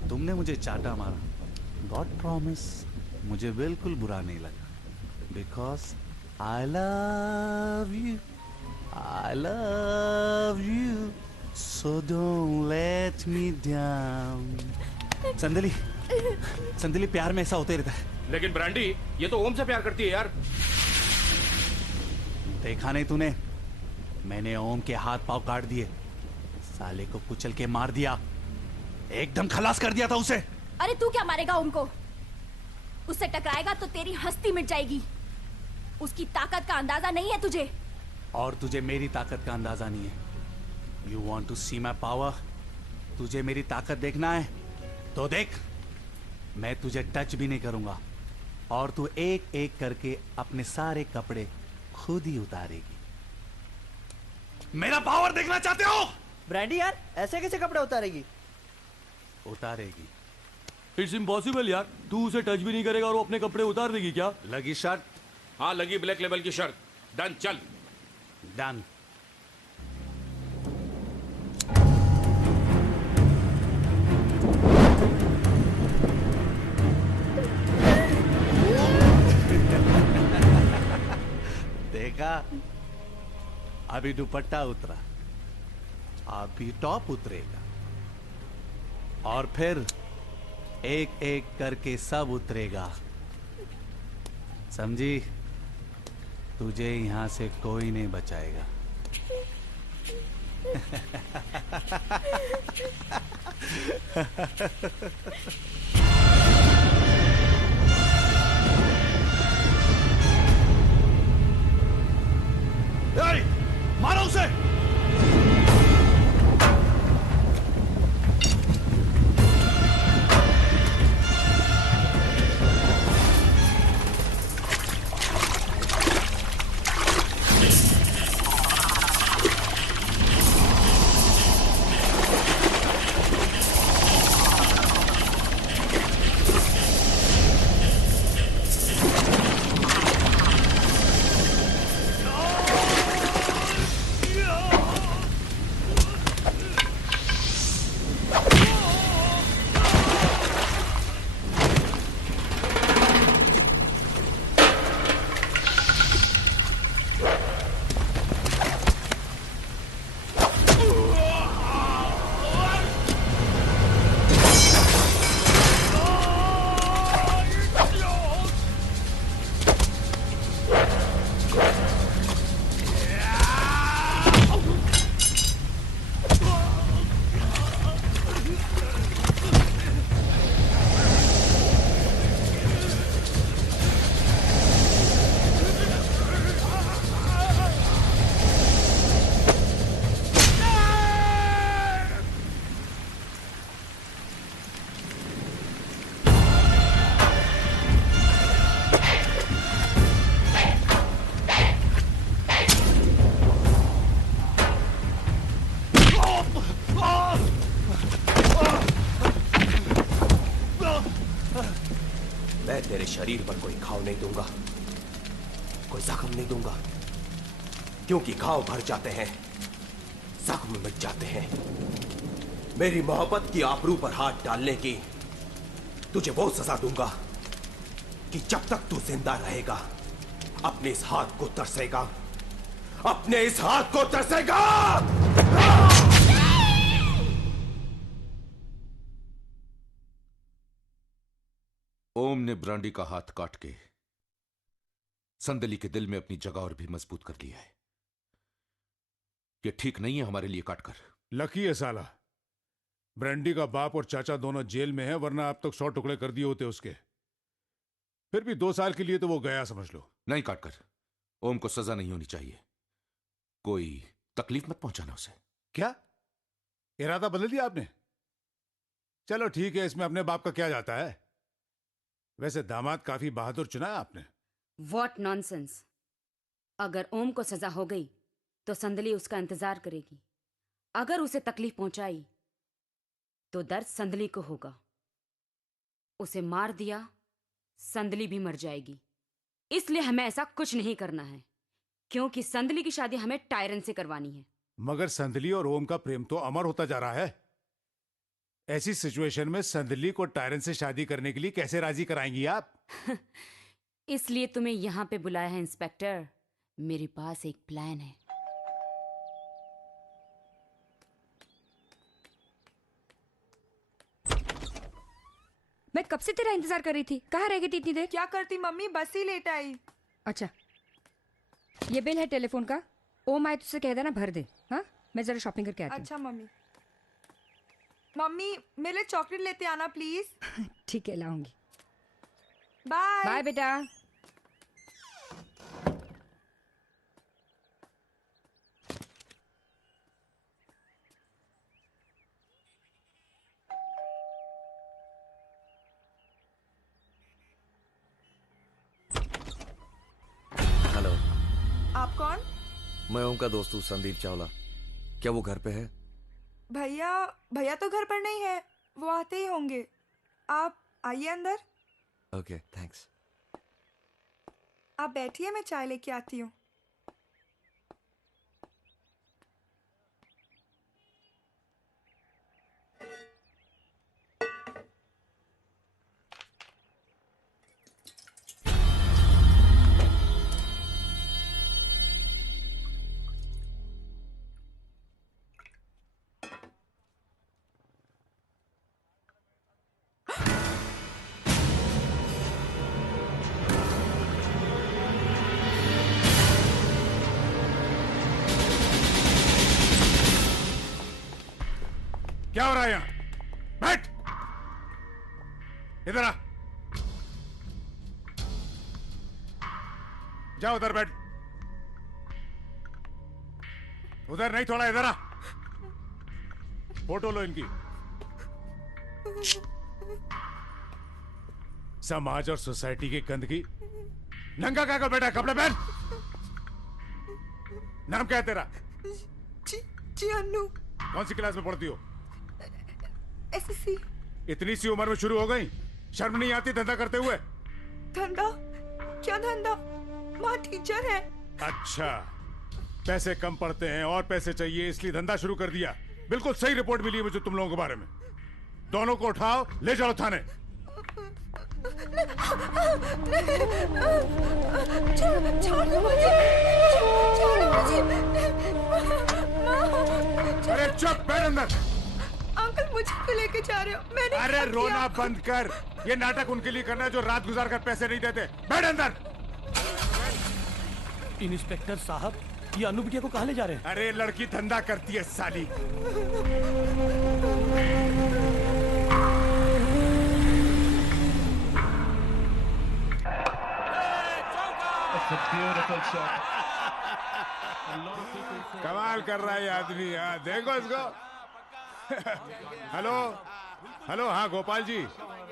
तुमने मुझे चाटा मारा, गॉड प्रॉमिस मुझे बिल्कुल बुरा नहीं लगा, because I love you, I love you, so don't let me down. Sandali, Sandali प्यार में ऐसा होते रहता है। लेकिन ब्रांडी, ये तो ओम से प्यार करती है यार। देखा नहीं तूने? मैंने ओम के हाथ पांव काट दिए, साले को कुचल के मार दिया, एकदम खलास कर दिया था उसे। अरे तू क्या मारेगा ओम को? उससे टकराएगा तो तेरी हस्ती मिट जाएगी। उसकी ताकत का अंदाजा नहीं है तुझे। और तुझे मेरी ताकत का अंदाजा नहीं है। You want to see my power? तुझे मेरी ताकत देखना है तो देख, मैं तुझे टच भी नहीं करूंगा और तू एक एक करके अपने सारे कपड़े खुद ही उतारेगी। मेरा पावर देखना चाहते हो? ब्रांडी यार, ऐसे कैसे कपड़े उतारेगी? उतारेगी। इट्स इम्पॉसिबल यार, तू उसे टच भी नहीं करेगा और वो अपने कपड़े उतार देगी क्या? लगी शर्त? हाँ लगी, ब्लैक लेवल की शर्त। डन, चल। डन। देखा, अभी दुपट्टा उतरा, अभी टॉप उतरेगा और फिर एक एक करके सब उतरेगा। समझी? तुझे यहां से कोई नहीं बचाएगा। मारो उसे! नहीं दूंगा, कोई जख्म नहीं दूंगा, क्योंकि घाव भर जाते हैं, जख्म मिट जाते हैं। मेरी मोहब्बत की आबरू पर हाथ डालने की तुझे वो सजा दूंगा कि जब तक तू जिंदा रहेगा अपने इस हाथ को तरसेगा, अपने इस हाथ को तरसेगा। ओम ने ब्रांडी का हाथ काट के संदली के दिल में अपनी जगह और भी मजबूत कर लिया है। ये ठीक नहीं है हमारे लिए काटकर। लकी है साला, ब्रांडी का बाप और चाचा दोनों जेल में हैं, वरना अब तक 100 टुकड़े कर दिए होते उसके। फिर भी 2 साल के लिए तो वो गया समझ लो। नहीं काटकर, ओम को सजा नहीं होनी चाहिए। कोई तकलीफ मत पहुंचाना उसे। क्या इरादा बदल दिया आपने? चलो ठीक है, इसमें अपने बाप का क्या जाता है। वैसे दामाद काफी बहादुर चुना है आपने। What nonsense. अगर ओम को सजा हो गई तो संदली उसका इंतजार करेगी। अगर उसे तकलीफ पहुंचाई तो दर्द संदली को होगा। उसे मार दिया, संदली भी मर जाएगी। इसलिए हमें ऐसा कुछ नहीं करना है, क्योंकि संदली की शादी हमें टायरन से करवानी है। मगर संदली और ओम का प्रेम तो अमर होता जा रहा है। ऐसी सिचुएशन में संदली को टायरन से शादी करने के लिए कैसे राजी कराएंगी आप? इसलिए तुम्हें यहां पे बुलाया है इंस्पेक्टर। मेरे पास एक प्लान है। मैं कब से तेरा इंतजार कर रही थी, कहाँ रह गई थी इतनी देर? क्या करती मम्मी, बस ही लेट आई। अच्छा, ये बिल है टेलीफोन का। ओम आए तुझसे कह देना भर दे। हाँ, मैं जरा शॉपिंग करके आती हूँ। अच्छा मम्मी। मम्मी मेरे लिए चॉकलेट लेते आना प्लीज। ठीक है, लाऊंगी। बाय बाय बेटा। हेलो, आप कौन? मैं ओम का दोस्त हूँ, संदीप चावला। क्या वो घर पे है? भैया भैया तो घर पर नहीं है, वो आते ही होंगे। आप आइए अंदर। Okay, thanks. आप बैठिए, मैं चाय लेके आती हूँ। क्या हो रहा है यहाँ? बैठ, इधर आ। जाओ उधर बैठ। उधर नहीं, थोड़ा इधर आ। फोटो लो इनकी। समाज और सोसाइटी की गंदगी। नंगा क्या को बेटा, कपड़े पहन। नाम क्या है तेरा? जी अन्नू। कौन सी क्लास में पढ़ती हो? एसएससी। इतनी सी उम्र में शुरू हो गई? शर्म नहीं आती धंधा करते हुए? धंधा? क्या धंधा? माँ टीचर है। अच्छा, पैसे कम पड़ते हैं और पैसे चाहिए, इसलिए धंधा शुरू कर दिया। बिल्कुल सही रिपोर्ट मिली है मुझे तुम लोगों के बारे में। दोनों को उठाओ, ले जाओ थाने। छोड़ो मुझे, छोड़ो मुझे। अरे चुप, बैठ अंदर। अंकल मुझे क्यों लेके जा रहे हो? मैंने अरे रोना बंद कर। ये नाटक उनके लिए करना है जो रात गुजार कर पैसे नहीं देते। बैठ अंदर। इंस्पेक्टर साहब, ये अनु बिटिया को कहाँ ले जा रहे हैं? अरे लड़की धंधा करती है साली। कमाल कर रहा है ये आदमी। हाँ देखो इसको। हेलो हेलो, हाँ गोपाल जी,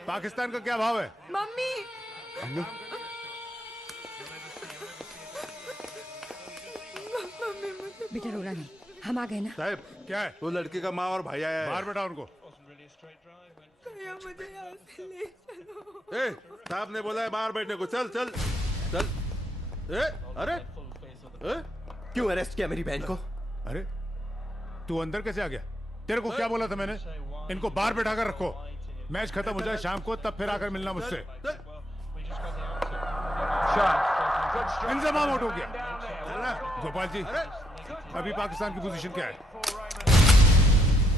पाकिस्तान का क्या भाव है? मम्मी। बेटा रोना नहीं, हम आ गए ना। साहब क्या है? वो लड़की का माँ और भाई आया है। बाहर बैठा उनको। मुझे यहाँ से ले चलो। ए, साहब ने बोला है बाहर बैठने को। चल चल चल। अरे क्यों अरेस्ट किया मेरी बहन को? अरे तू अंदर कैसे आ गया? तेरे को क्या बोला था मैंने? इनको बाहर बैठा कर रखो, मैच खत्म हो जाए शाम को तब फिर आकर मिलना मुझसे। इंतजाम आउट हो गया। गोपाल जी, अभी पाकिस्तान की पोजीशन क्या है?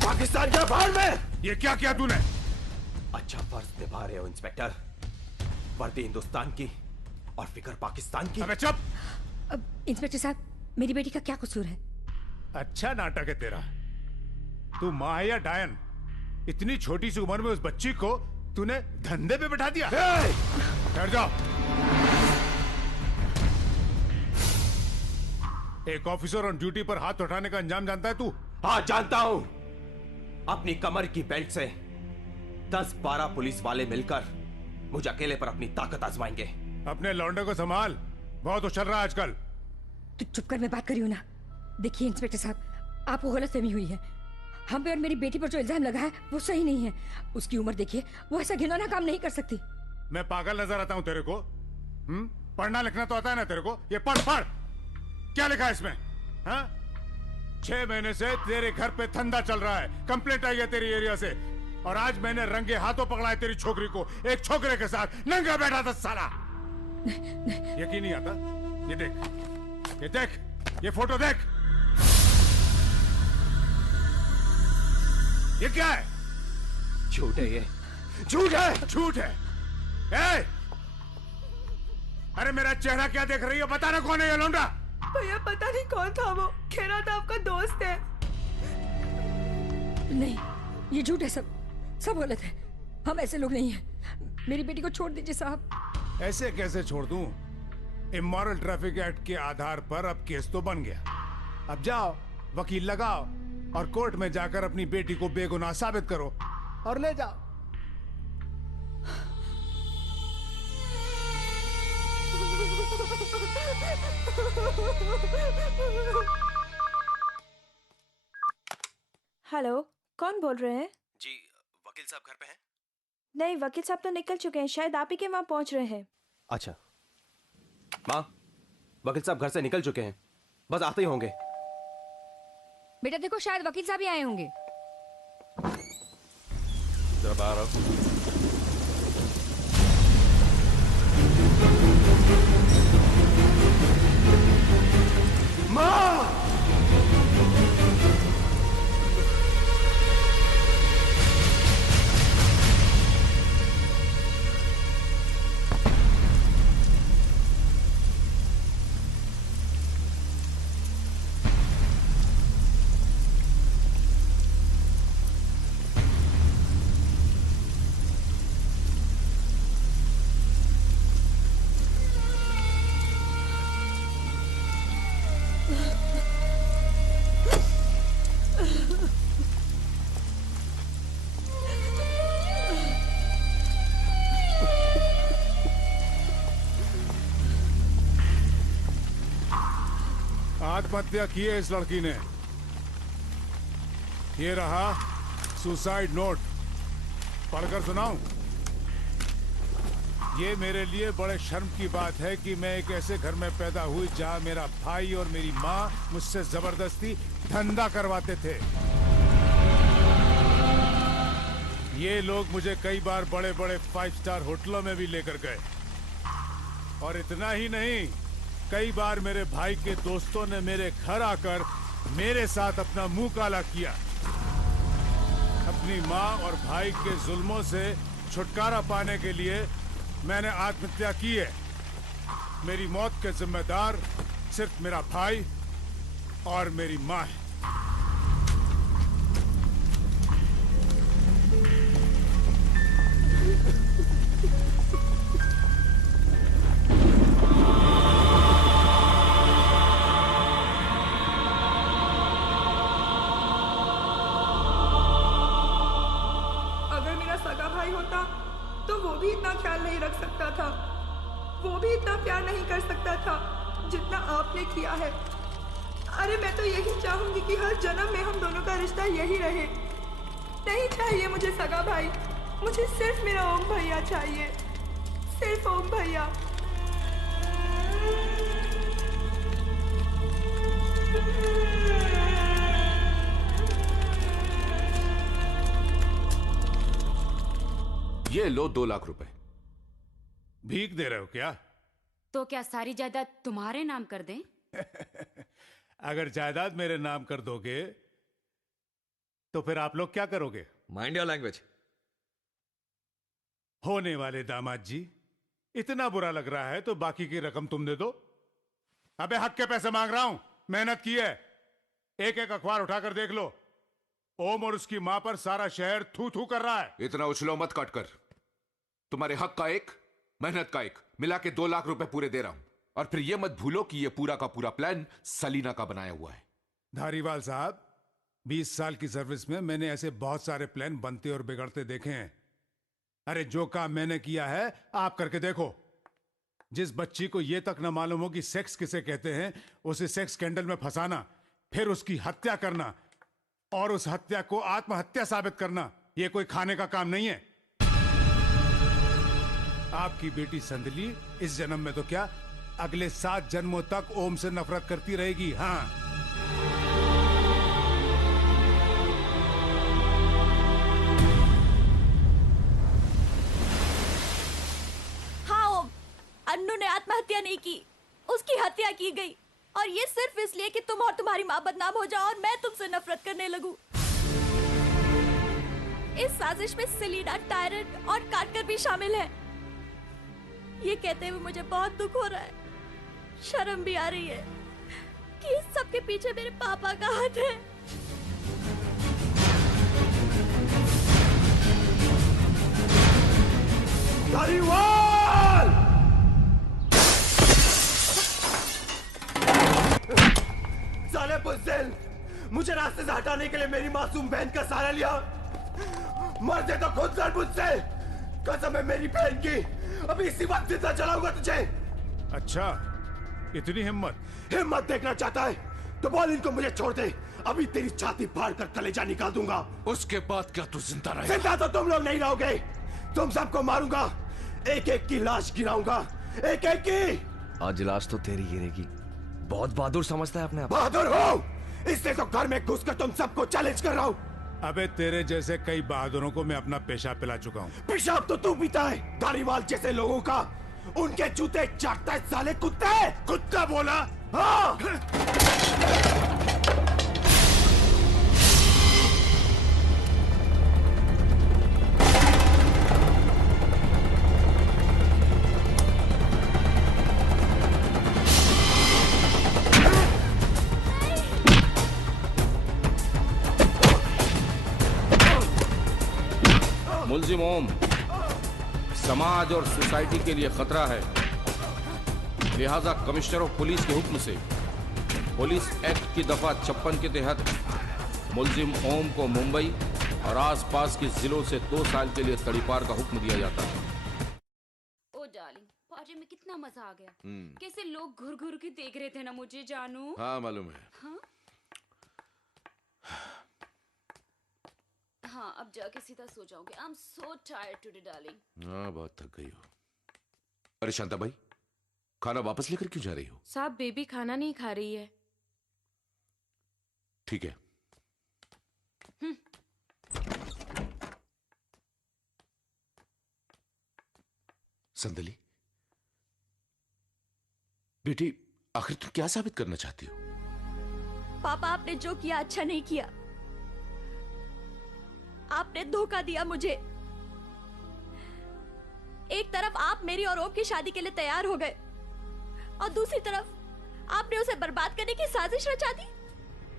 पाकिस्तान के बाहर में। ये क्या किया तूने? अच्छा फर्ज निभा रहे हो इंस्पेक्टर। वर्दी हिंदुस्तान की और फिक्र पाकिस्तान की। अबे चुप। इंस्पेक्टर साहब, मेरी बेटी का क्या कसूर है? अच्छा नाटक है तेरा। तू माँ है या डायन? इतनी छोटी सी उम्र में उस बच्ची को तूने धंधे पे बैठा दिया। ठहर जाओ। एक ऑफिसर ऑन ड्यूटी पर हाथ उठाने का अंजाम जानता है तू? हाँ जानता हूं। अपनी कमर की बेल्ट से 10-12 पुलिस वाले मिलकर मुझे अकेले पर अपनी ताकत आजमाएंगे। अपने लौंडे को संभाल, बहुत उछल रहा है आजकल। तू चुप कर, मैं बात कर रही हूं ना। देखिए इंस्पेक्टर साहब, आपको गलतफहमी हुई है। हम पे और मेरी बेटी पर जो इल्जाम लगा है वो सही नहीं है। उसकी उम्र देखिए, वो ऐसा घिनौना काम नहीं कर सकती। मैं पागल नजर आता हूं तेरे को? पढ़ना लिखना तो आता है ना तेरे को? ये पढ़ पढ़, क्या लिखा है इसमें? हाँ? 6 महीने से तेरे घर पे धंधा चल रहा है, कंप्लेंट आई है तेरी एरिया से, और आज मैंने रंगे हाथों पकड़ा है तेरी छोकरी को एक छोकरे के साथ नंगा बैठा था साला। यकीन नहीं आता? ये देख, ये देख, ये फोटो देख। ये क्या है? झूठ है ये, झूठ है, झूठ है। ए! अरे मेरा चेहरा क्या देख रही हो? बता ना कौन है ये लौंडा? भैया पता नहीं कौन था वो, कह रहा था आपका दोस्त है। नहीं, ये झूठ है, सब गलत है। हम ऐसे लोग नहीं हैं। मेरी बेटी को छोड़ दीजिए साहब। ऐसे कैसे छोड़ दूं? इमोरल ट्रैफिक एक्ट के आधार पर अब केस तो बन गया। अब जाओ, वकील लगाओ और कोर्ट में जाकर अपनी बेटी को बेगुनाह साबित करो और ले जाओ। हेलो, कौन बोल रहे हैं? जी वकील साहब घर पे हैं? नहीं, वकील साहब तो निकल चुके हैं, शायद आप ही के वहां पहुंच रहे हैं। अच्छा माँ, वकील साहब घर से निकल चुके हैं, बस आते ही होंगे। बेटा देखो, शायद वकील साहब ही आए होंगे। जब आ रहा हूं। माँ! आत्महत्या की है इस लड़की ने। ये रहा सुसाइड नोट, पढ़कर सुनाऊं? ये मेरे लिए बड़े शर्म की बात है कि मैं एक ऐसे घर में पैदा हुई जहां मेरा भाई और मेरी माँ मुझसे जबरदस्ती धंधा करवाते थे। ये लोग मुझे कई बार बड़े बड़े 5 स्टार होटलों में भी लेकर गए, और इतना ही नहीं, कई बार मेरे भाई के दोस्तों ने मेरे घर आकर मेरे साथ अपना मुंह काला किया। अपनी माँ और भाई के जुल्मों से छुटकारा पाने के लिए मैंने आत्महत्या की है। मेरी मौत के जिम्मेदार सिर्फ मेरा भाई और मेरी माँ है। तो वो भी इतना ख्याल नहीं रख सकता था, वो भी इतना प्यार नहीं कर सकता था जितना आपने किया है। अरे मैं तो यही चाहूंगी कि हर जन्म में हम दोनों का रिश्ता यही रहे। नहीं चाहिए मुझे सगा भाई, मुझे सिर्फ मेरा ओम भैया चाहिए, सिर्फ ओम भैया। ये लो 2 लाख रुपए। भीख दे रहे हो क्या? तो क्या सारी जायदाद तुम्हारे नाम कर दें? अगर जायदाद मेरे नाम कर दोगे तो फिर आप लोग क्या करोगे? Mind your language. होने वाले दामाद जी, इतना बुरा लग रहा है तो बाकी की रकम तुम दे दो। अबे हक के पैसे मांग रहा हूं, मेहनत की है। एक एक अखबार उठाकर देख लो, ओम और उसकी मां पर सारा शहर थू थू कर रहा है। इतना उछलो मत काटकर। तुम्हारे हक का एक, मेहनत का एक, मिला के 2 लाख रुपए पूरे दे रहा हूं। और फिर यह मत भूलो कि यह पूरा का पूरा प्लान सलीना का बनाया हुआ है। धारीवाल साहब, 20 साल की सर्विस में मैंने ऐसे बहुत सारे प्लान बनते और बिगड़ते देखे हैं। अरे जो काम मैंने किया है आप करके देखो। जिस बच्ची को यह तक न मालूम हो कि सेक्स किसे कहते हैं, उसे सेक्स स्कैंडल में फंसाना, फिर उसकी हत्या करना और उस हत्या को आत्महत्या साबित करना, यह कोई खाने का काम नहीं है। आपकी बेटी संदली इस जन्म में तो क्या, अगले 7 जन्मों तक ओम से नफरत करती रहेगी। हाँ, अन्नू ने आत्महत्या नहीं की, उसकी हत्या की गई। और ये सिर्फ इसलिए कि तुम और तुम्हारी माँ बदनाम हो जाओ और मैं तुमसे नफरत करने लगूं। इस साजिश में सेलिना, टायरन और कार्टर भी शामिल है। ये कहते हुए मुझे बहुत दुख हो रहा है, शर्म भी आ रही है कि इस सब के पीछे मेरे पापा का हाथ है। धारीवाल! साले बुज़दिल, मुझे रास्ते से हटाने के लिए मेरी मासूम बहन का सहारा लिया। मर दे तो खुद लड़ मुझसे। कसम है मेरी बहन की, अभी इसी वक्त जिंदा जलाऊंगा तुझे। अच्छा, इतनी हिम्मत? हिम्मत देखना चाहता है तो बोल इनको मुझे छोड़ दे, अभी तेरी छाती फाड़ कर कलेजा निकाल दूंगा। उसके बाद क्या तू जिंदा रहेगा? जिंदा तो तुम लोग नहीं रहोगे, तुम सबको मारूंगा, एक एक की लाश गिराऊंगा, एक एक की। आज लाश तो तेरी गिरेगी। बहुत बहादुर समझता है अपने आप। बहादुर हो, इसलिए तो घर में घुसकर तुम सबको चैलेंज कर रहा हूँ। अबे तेरे जैसे कई बहादुरों को मैं अपना पेशाब पिला चुका हूँ। पेशाब तो तू पीता है, धारीवाल जैसे लोगों का। उनके जूते चाटता है साले कुत्ते। कुत्ता बोला? हाँ। मुल्जिम ओम समाज और सोसाइटी के लिए खतरा है, लिहाजा कमिश्नर ऑफ पुलिस के हुक्म से पुलिस एक्ट की दफा 56 के तहत मुल्जिम ओम को मुंबई और आसपास के जिलों से 2 साल के लिए तड़ीपार का हुक्म दिया जाता है। ओ डार्लिंग, पार्टी में कितना मजा आ गया। कैसे लोग घुर घुर के देख रहे थे ना मुझे, जानू। हाँ मालूम है। हाँ, अब जाके सीधा सो जाओगे। I am so tired today darling. हाँ, बहुत थक गई हो। अरे शांता भाई, खाना वापस लेकर क्यों जा रही हो? साहब, बेबी खाना नहीं खा रही है। ठीक है। संदली बेटी, आखिर तुम क्या साबित करना चाहती हो? पापा, आपने जो किया अच्छा नहीं किया। आपने धोखा दिया मुझे। एक तरफ आप मेरी और ओम की शादी के लिए तैयार हो गए और दूसरी तरफ आपने उसे बर्बाद करने की साजिश रचा दी।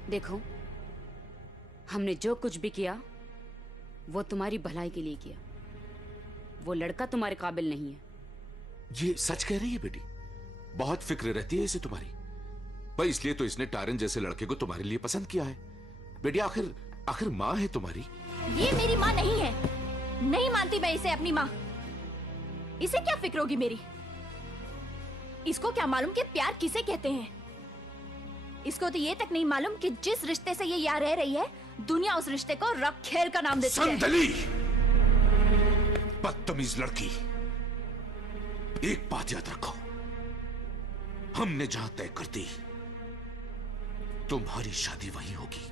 देखो, हमने जो कुछ भी किया वो तुम्हारी भलाई के लिए किया। वो लड़का तुम्हारे काबिल नहीं है। ये सच कह रही है बेटी? बहुत फिक्र रहती है इसे तुम्हारी। भाई, इसलिए तो इसने टारन जैसे लड़के को तुम्हारे लिए पसंद किया है। बेटी, आखिर माँ है तुम्हारी। ये मेरी माँ नहीं है, नहीं मानती मैं इसे अपनी माँ। इसे क्या फिक्र होगी मेरी? इसको क्या मालूम कि प्यार किसे कहते हैं। इसको तो ये तक नहीं मालूम कि जिस रिश्ते से ये यहाँ रह रही है, दुनिया उस रिश्ते को रखेल का नाम देती है। संदली, बदतमीज लड़की, एक बात याद रखो, हमने जहां तय कर दी तुम्हारी शादी वहीं होगी,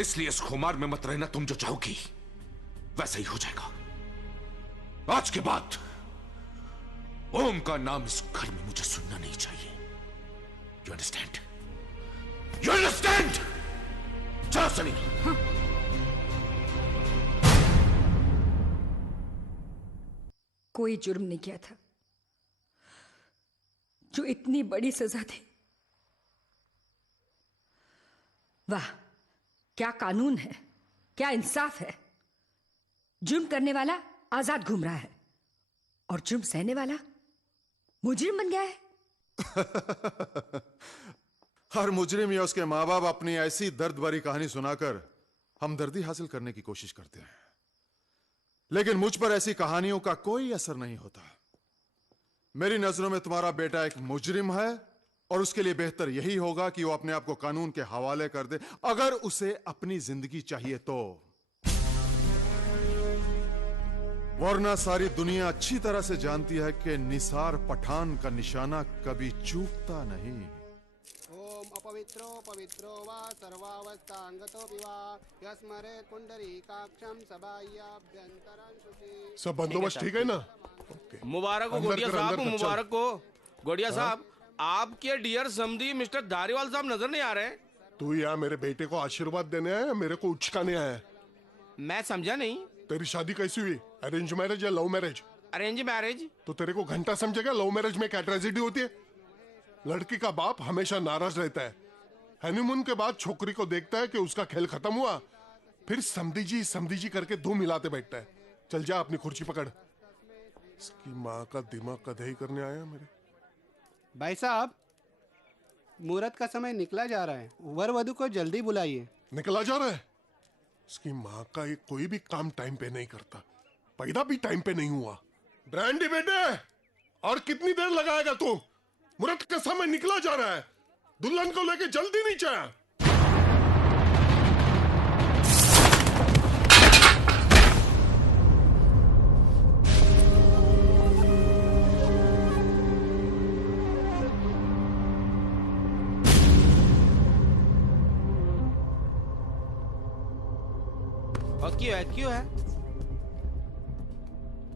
इसलिए इस खुमार में मत रहना। तुम जो चाहोगी वैसा ही हो जाएगा। आज के बाद ओम का नाम इस घर में मुझे सुनना नहीं चाहिए। You understand? You understand? चलो सलीना। कोई जुर्म नहीं किया था जो इतनी बड़ी सजा थी। वाह, क्या कानून है, क्या इंसाफ है। जुर्म करने वाला आजाद घूम रहा है और जुर्म सहने वाला मुजरिम बन गया है। हर मुजरिम या उसके माँ बाप अपनी ऐसी दर्द भरी कहानी सुनाकर हमदर्दी हासिल करने की कोशिश करते हैं, लेकिन मुझ पर ऐसी कहानियों का कोई असर नहीं होता। मेरी नजरों में तुम्हारा बेटा एक मुजरिम है और उसके लिए बेहतर यही होगा कि वो अपने आप को कानून के हवाले कर दे, अगर उसे अपनी जिंदगी चाहिए तो। वरना सारी दुनिया अच्छी तरह से जानती है कि निसार पठान का निशाना कभी चूकता नहीं। ओम अपवित्रो पवित्रो वा सर्वावस्थांगतोऽपि वा यस्मरे पुंडरीकाक्षं सबाह्याभ्यन्तरं शुचि। सब बंदोबस्त ठीक है ना? मुबारक हो अंदर गोडिया कर, साहब, अंदर कर, चल। मुबारक हो गोडिया साहब। आपके डियर समधी मिस्टर धारीवाल साहब नजर नहीं आ रहे। तू यहाँ मेरे बेटे को आशीर्वाद देने आया या मेरे को उचकाने आया? मैं समझा नहीं। तेरी शादी कैसी हुई? अरेंज मैरिज या लव मैरिज? Arrange marriage. तो तेरे को घंटा समझेगा लव मैरिज में क्या ट्रेजेडी होती है? लड़की का बाप हमेशा नाराज रहता है। हनीमून के बाद छोकरी को देखता है कि उसका खेल खत्म हुआ, फिर समधी जी करके धूम हिलाते बैठता है। चल जा, अपनी कुर्सी पकड़। इसकी माँ का दिमाग कधई करने आया मेरे। भाई साहब, मुहूर्त का समय निकला जा रहा है, वर वधु को जल्दी बुलाइए। निकला जा रहा है? इसकी माँ का एक कोई भी काम टाइम पे नहीं करता, पैदा भी टाइम पे नहीं हुआ। ब्रांडी बेटे, और कितनी देर लगाएगा तू? मुहूर्त का समय निकला जा रहा है, दुल्हन को लेके जल्दी नीचे आ।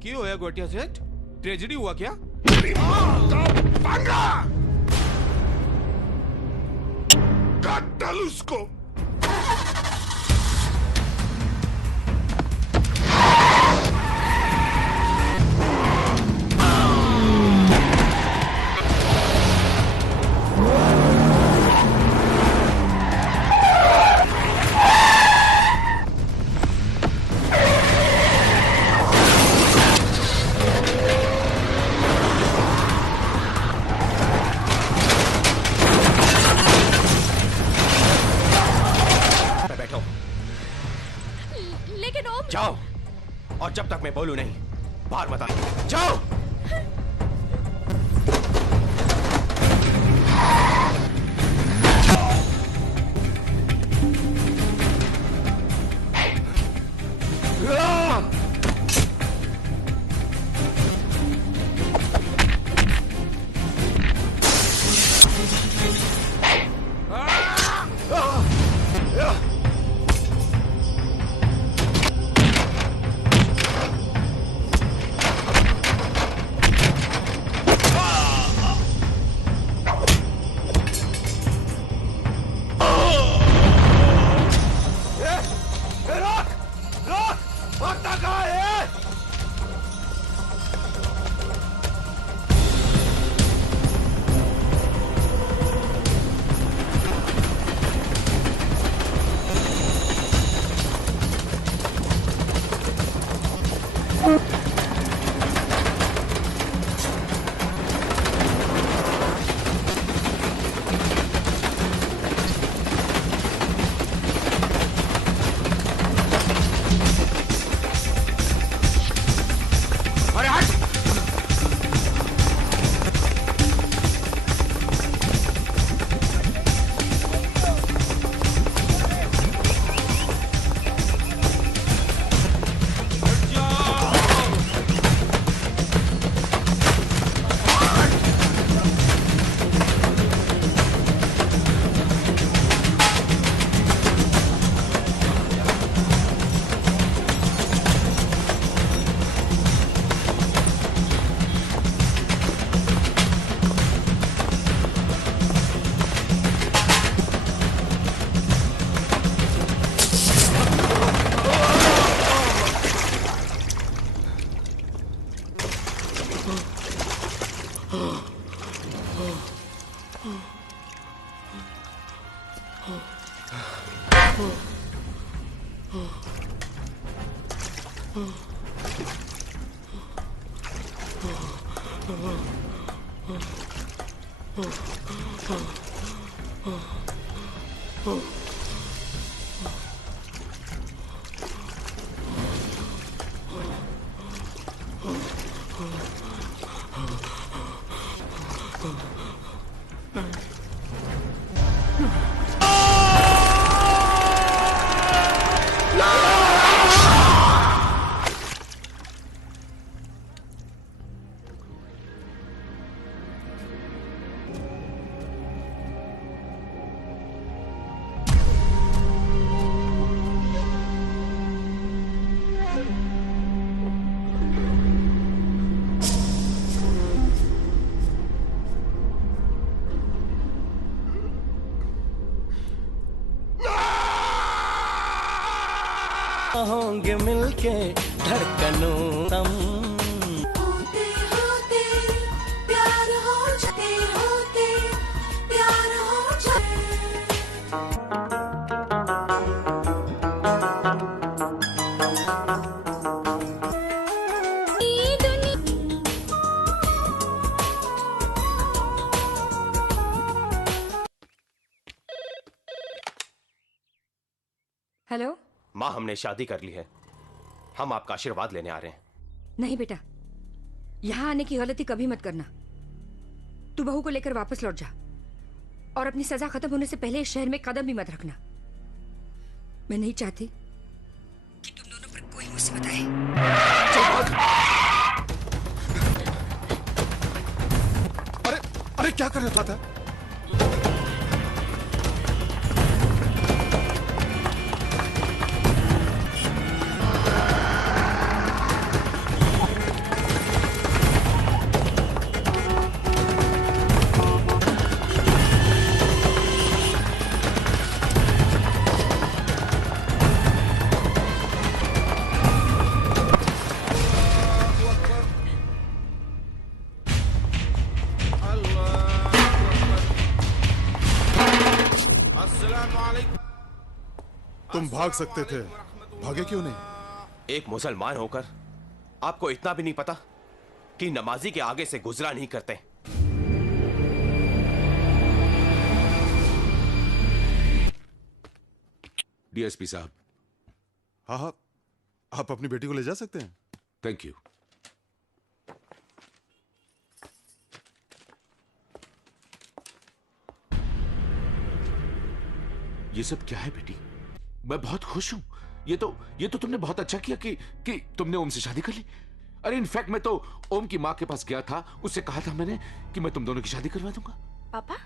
क्यों है गोटिया सेठ? ट्रेजेडी हुआ क्या? काट डाल उसको। जाओ, और जब तक मैं बोलूं नहीं बाहर मत आए। जाओ। होंगे मिलके धड़कनों तम होते होते प्यार हो जाते होते प्यार हो जाए हेलो। माँ, हमने शादी कर ली है। हम आपका आशीर्वाद लेने आ रहे हैं। नहीं बेटा, यहाँ आने की गलती कभी मत करना। तू बहू को लेकर वापस लौट जा और अपनी सजा खत्म होने से पहले इस शहर में कदम भी मत रखना। मैं नहीं चाहती कि तुम दोनों पर कोई मुसीबत आए। अरे अरे क्या कर रहा था? तुम भाग सकते थे, भागे क्यों नहीं? एक मुसलमान होकर आपको इतना भी नहीं पता कि नमाजी के आगे से गुजरा नहीं करते। डीएसपी साहब। हाँ हाँ, आप अपनी बेटी को ले जा सकते हैं। Thank you. ये सब क्या है बेटी? मैं बहुत खुश हूं। ये तो तुमने बहुत अच्छा किया कि तुमने ओम से शादी कर ली। अरे इनफैक्ट मैं तो ओम की माँ के पास गया था, उससे कहा था मैंने कि मैं तुम दोनों की शादी करवा दूंगा। पापा?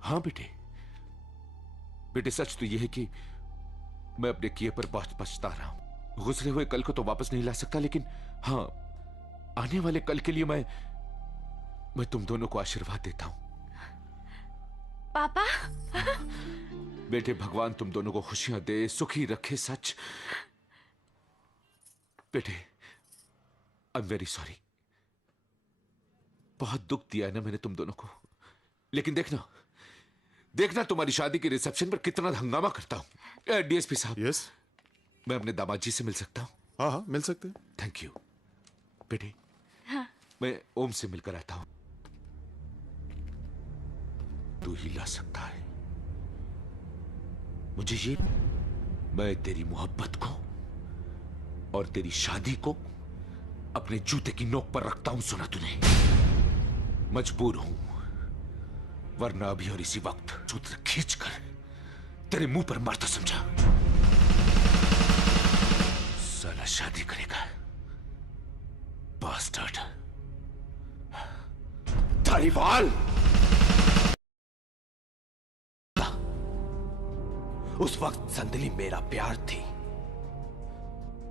हाँ बेटे सच तो यह है कि मैं अपने किए पर बहुत पछता रहा हूं। गुजरे हुए कल को तो वापस नहीं ला सकता, लेकिन हाँ, आने वाले कल के लिए मैं तुम दोनों को आशीर्वाद देता हूं। पापा? बेटे, भगवान तुम दोनों को खुशियां दे, सुखी रखे। सच बेटे, आई एम वेरी सॉरी। बहुत दुख दिया है ना मैंने तुम दोनों को, लेकिन देखना तुम्हारी शादी के रिसेप्शन पर कितना हंगामा करता हूं। डीएसपी साहब। यस। मैं अपने दामाद जी से मिल सकता हूं? हाँ हाँ, मिल सकते हैं। थैंक यू बेटे। हाँ। मैं ओम से मिलकर आता हूं। तू ही ला सकता है मुझे ये। मैं तेरी मोहब्बत को और तेरी शादी को अपने जूते की नोक पर रखता हूं। सुना तूने? मजबूर हूं, वरना अभी और इसी वक्त सूत्र खींचकर तेरे मुंह पर मारता समझा। साला शादी करेगा बास्टर्ड। धारीवाल। उस वक्त संदली मेरा प्यार थी।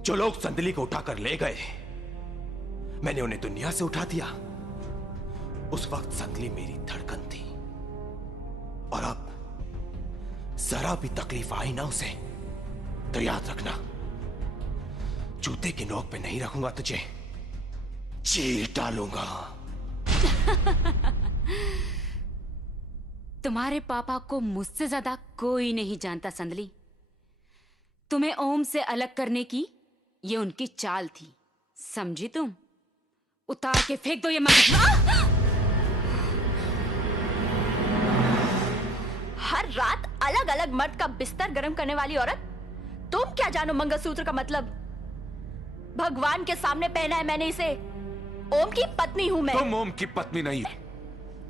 जो लोग संदली को उठाकर ले गए, मैंने उन्हें दुनिया से उठा दिया। उस वक्त संदली मेरी धड़कन थी, और अब जरा भी तकलीफ आई ना उसे, तो याद रखना, जूते की नोक पे नहीं रखूंगा तुझे, चीर डालूंगा। तुम्हारे पापा को मुझसे ज्यादा कोई नहीं जानता संदली। तुम्हें ओम से अलग करने की ये उनकी चाल थी, समझी तुम? उतार के फेंक दो ये मर्द। हर रात अलग अलग मर्द का बिस्तर गर्म करने वाली औरत, तुम क्या जानो मंगलसूत्र का मतलब? भगवान के सामने पहना है मैंने इसे। ओम की पत्नी हूं मैं। तुम ओम की पत्नी नहीं।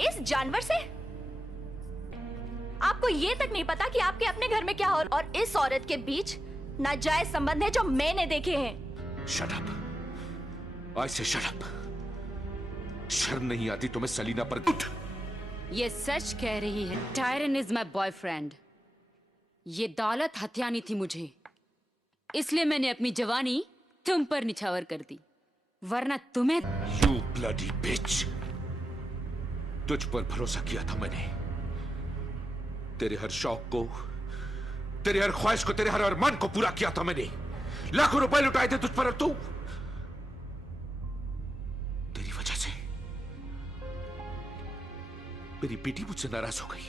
इस जानवर से आपको ये तक नहीं पता कि आपके अपने घर में क्या हो और इस औरत के बीच नाजायज संबंध है जो मैंने देखे हैं। Shut up. आई से शट अप। शर्म नहीं आती तुम्हें सलीना पर? उठ। ये सच कह रही है। Tyrant is my boyfriend. ये दौलत हथियानी थी मुझे, इसलिए मैंने अपनी जवानी तुम पर निछावर कर दी, वरना तुम्हें। यू ब्लडी बिच। तुझ पर भरोसा किया था मैंने। तेरे हर शौक को, तेरे हर ख्वाहिश को, तेरे हर अरमान को पूरा किया था मैंने। लाखों रुपए लुटाए थे तुझ पर, और तू तेरी वजह से मेरी बेटी मुझसे नाराज हो गई।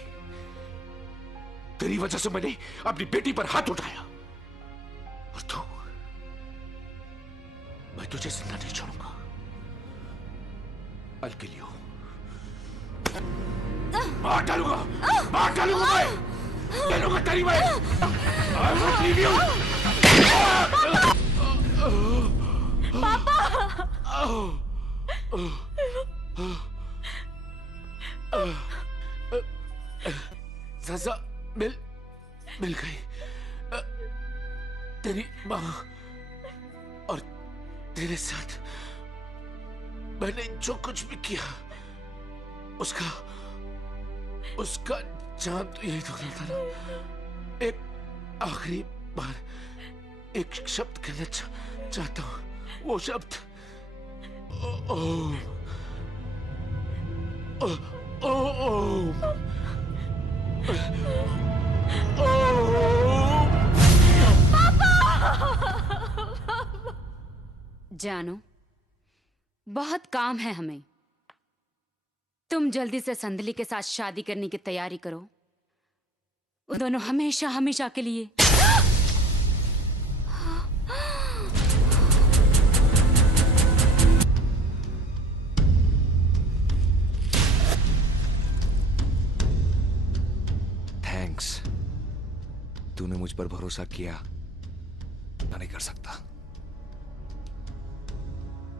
तेरी वजह से मैंने अपनी बेटी पर हाथ उठाया, और तू, मैं तुझे जिंदा नहीं छोड़ूंगा। I'll kill you। मार डालूंगा मैं। डालूंगा तेरी मैं। I won't leave you। पापा। सजा मिल गई। तेरी माँ और तेरे साथ मैंने जो कुछ भी किया उसका जान तो यही धोना था ना। एक आखिरी बार एक शब्द कहना चाहता हूँ। वो शब्द जानो, बहुत काम है हमें। तुम जल्दी से संदली के साथ शादी करने की तैयारी करो। उन दोनों हमेशा हमेशा के लिए। थैंक्स। तूने मुझ पर भरोसा किया। मैं नहीं कर सकता।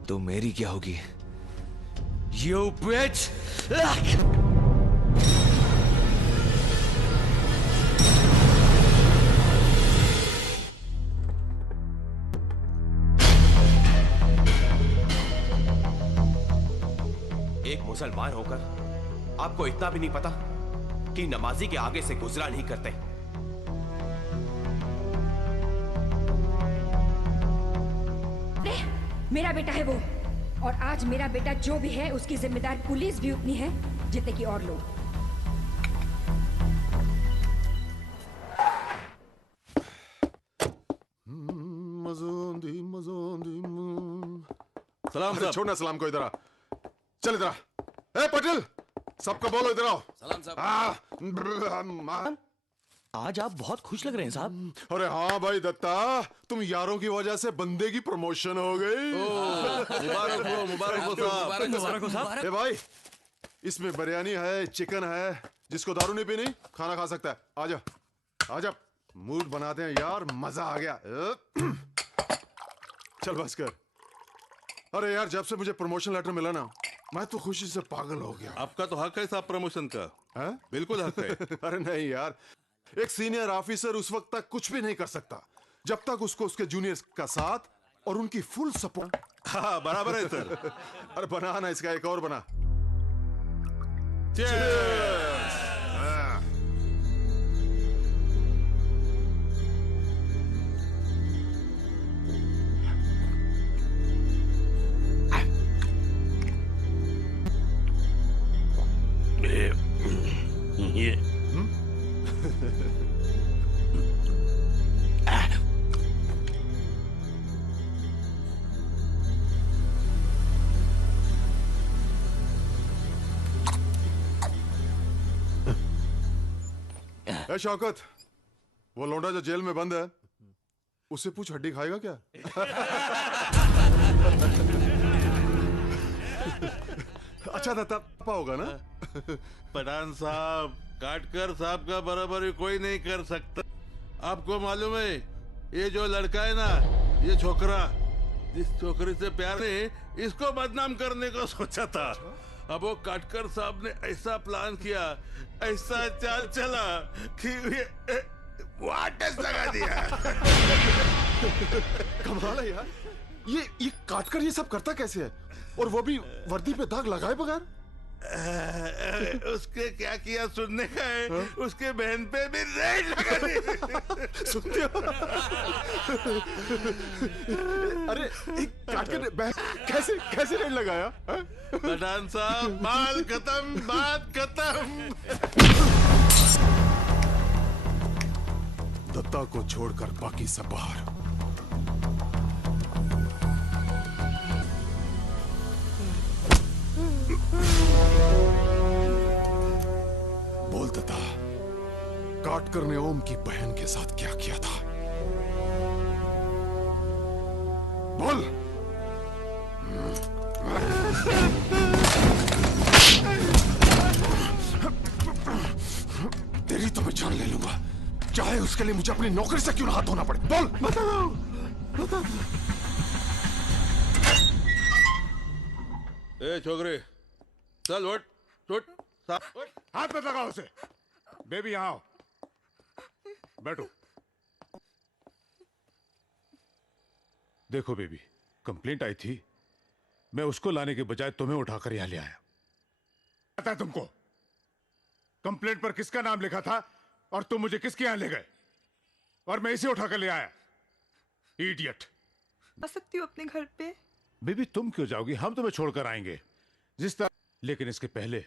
तो मेरी क्या होगी? You bitch! एक मुसलमान होकर आपको इतना भी नहीं पता कि नमाजी के आगे से गुजरा नहीं करते। मेरा बेटा है वो, और आज मेरा बेटा जो भी है उसकी जिम्मेदार पुलिस भी उतनी है जितने कि और लोग। सलाम साहब। छोड़ना सलाम को, इधर आ। चल इधर आ। ए पटेल, सबको बोलो इधर आओ। सलाम साहब। आज आप बहुत खुश लग रहे हैं साहब। अरे हाँ भाई दत्ता, तुम यारों की वजह से बंदे की प्रमोशन हो गई। मुबारक हो, मुबारक हो साहब। मुबारक हो साहब। ए भाई, इसमें बिरयानी है, चिकन है। जिसको दारू नहीं पीनी खाना खा सकता है। आजा आजा, मूड बनाते हैं यार, मजा आ गया। चल बस कर। अरे यार, जब से मुझे प्रमोशन लेटर मिला ना, मैं तो खुशी से पागल हो गया। आपका तो हक है साहब प्रमोशन का। है? बिल्कुल हक है। अरे नहीं यार, एक सीनियर ऑफिसर उस वक्त तक कुछ भी नहीं कर सकता जब तक उसको उसके जूनियर्स का साथ और उनकी फुल सपोर्ट। हाँ बराबर है सर। अरे बना ना, इसका एक और बना। ये ए शौकत, वो लौंडा जो जेल में बंद है, उससे पूछ हड्डी खाएगा क्या? अच्छा था तब होगा ना? पठान साहब, काटकर साहब का बराबरी कोई नहीं कर सकता। आपको मालूम है, ये जो लड़का है ना, ये छोकरा, जिस छोकरी से प्यार ने इसको बदनाम करने को सोचा था, अब वो काटकर साहब ने ऐसा प्लान किया, ऐसा चाल चला कि ये वाटस लगा दिया। कमाल है यार, ये काटकर ये सब करता कैसे है, और वो भी वर्दी पे दाग लगाए बगैर? उसके क्या किया सुनने का है? उसके बहन पे भी रेड लगा दी। सुनते हो? अरे काटकर कैसे कैसे रेड लगाया? पठान साहब, माल खत्म, बात खत्म। दत्ता को छोड़कर बाकी सब बाहर। बोल दत्ता, काटकर ने ओम की बहन के साथ क्या किया था? बोल। तेरी तो मैं जान ले लूंगा, चाहे उसके लिए मुझे अपनी नौकरी से क्यों ना हाथ धोना पड़े। बोल। बताओ। ए छोकरे, चल उठ, उठ, हाथ मत लगाओ उसे। बेबी यहाँ आओ, बैठो। देखो बेबी, कंप्लेंट आई थी, मैं उसको लाने के बजाय तुम्हें उठाकर यहां ले आया। पता है तुमको कंप्लेंट पर किसका नाम लिखा था और तुम मुझे किसके यहां ले गए, और मैं इसे उठाकर ले आया। इडियट। आ सकती हूँ अपने घर पे? बेबी तुम क्यों जाओगी, हम तुम्हें छोड़कर आएंगे जिस तरह। लेकिन इसके पहले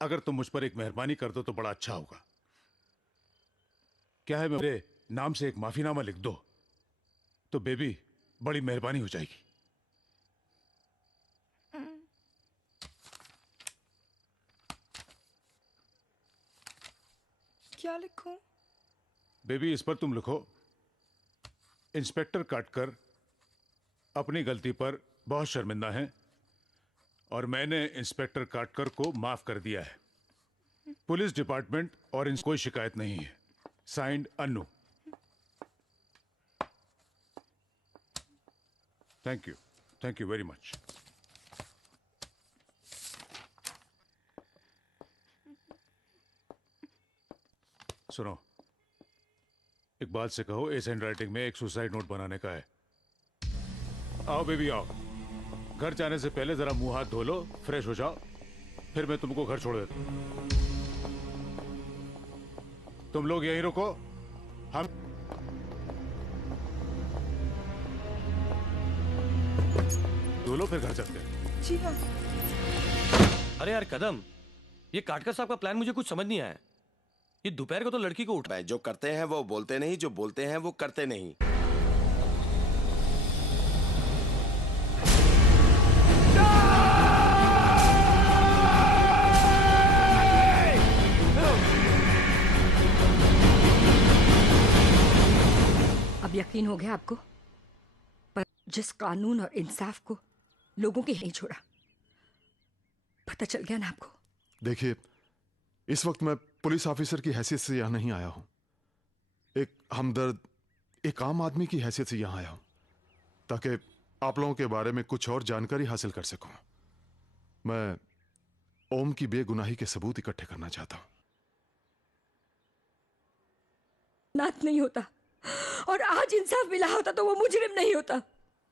अगर तुम मुझ पर एक मेहरबानी कर दो तो बड़ा अच्छा होगा। क्या है, मेरे नाम से एक माफीनामा लिख दो तो बेबी बड़ी मेहरबानी हो जाएगी। क्या लिखूं? बेबी इस पर तुम लिखो, इंस्पेक्टर काटकर अपनी गलती पर बहुत शर्मिंदा हैं और मैंने इंस्पेक्टर काटकर को माफ कर दिया है। पुलिस डिपार्टमेंट और इन कोई शिकायत नहीं है। Signed Annu. Thank you very much. सुनो, इकबाल से कहो इस हैंड राइटिंग में एक सुसाइड नोट बनाने का है। आओ बेबी आओ, घर जाने से पहले जरा मुंह हाथ धो लो, फ्रेश हो जाओ, फिर मैं तुमको घर छोड़ देता हूं। तुम लोग यहीं रुको, हम धो लो फिर घर चलते हैं। जी हाँ। अरे यार कदम, ये काटकर साहब का प्लान मुझे कुछ समझ नहीं आया। ये दोपहर को तो लड़की को उठा, जो करते हैं वो बोलते नहीं, जो बोलते हैं वो करते नहीं। अब यकीन हो गया आपको, पर जिस कानून और इंसाफ को लोगों के नहीं छोड़ा। पता चल गया ना आपको? देखिए, इस वक्त मैं पुलिस ऑफिसर की हैसियत से यहां नहीं आया हूं, एक हमदर्द, एक आम आदमी की हैसियत से यहां आया हूं, ताकि आप लोगों के बारे में कुछ और जानकारी हासिल कर सकूं। मैं ओम की बेगुनाही के सबूत इकट्ठे करना चाहता हूं। नात नहीं होता, और आज इंसाफ मिला होता तो वो मुजरिम नहीं होता।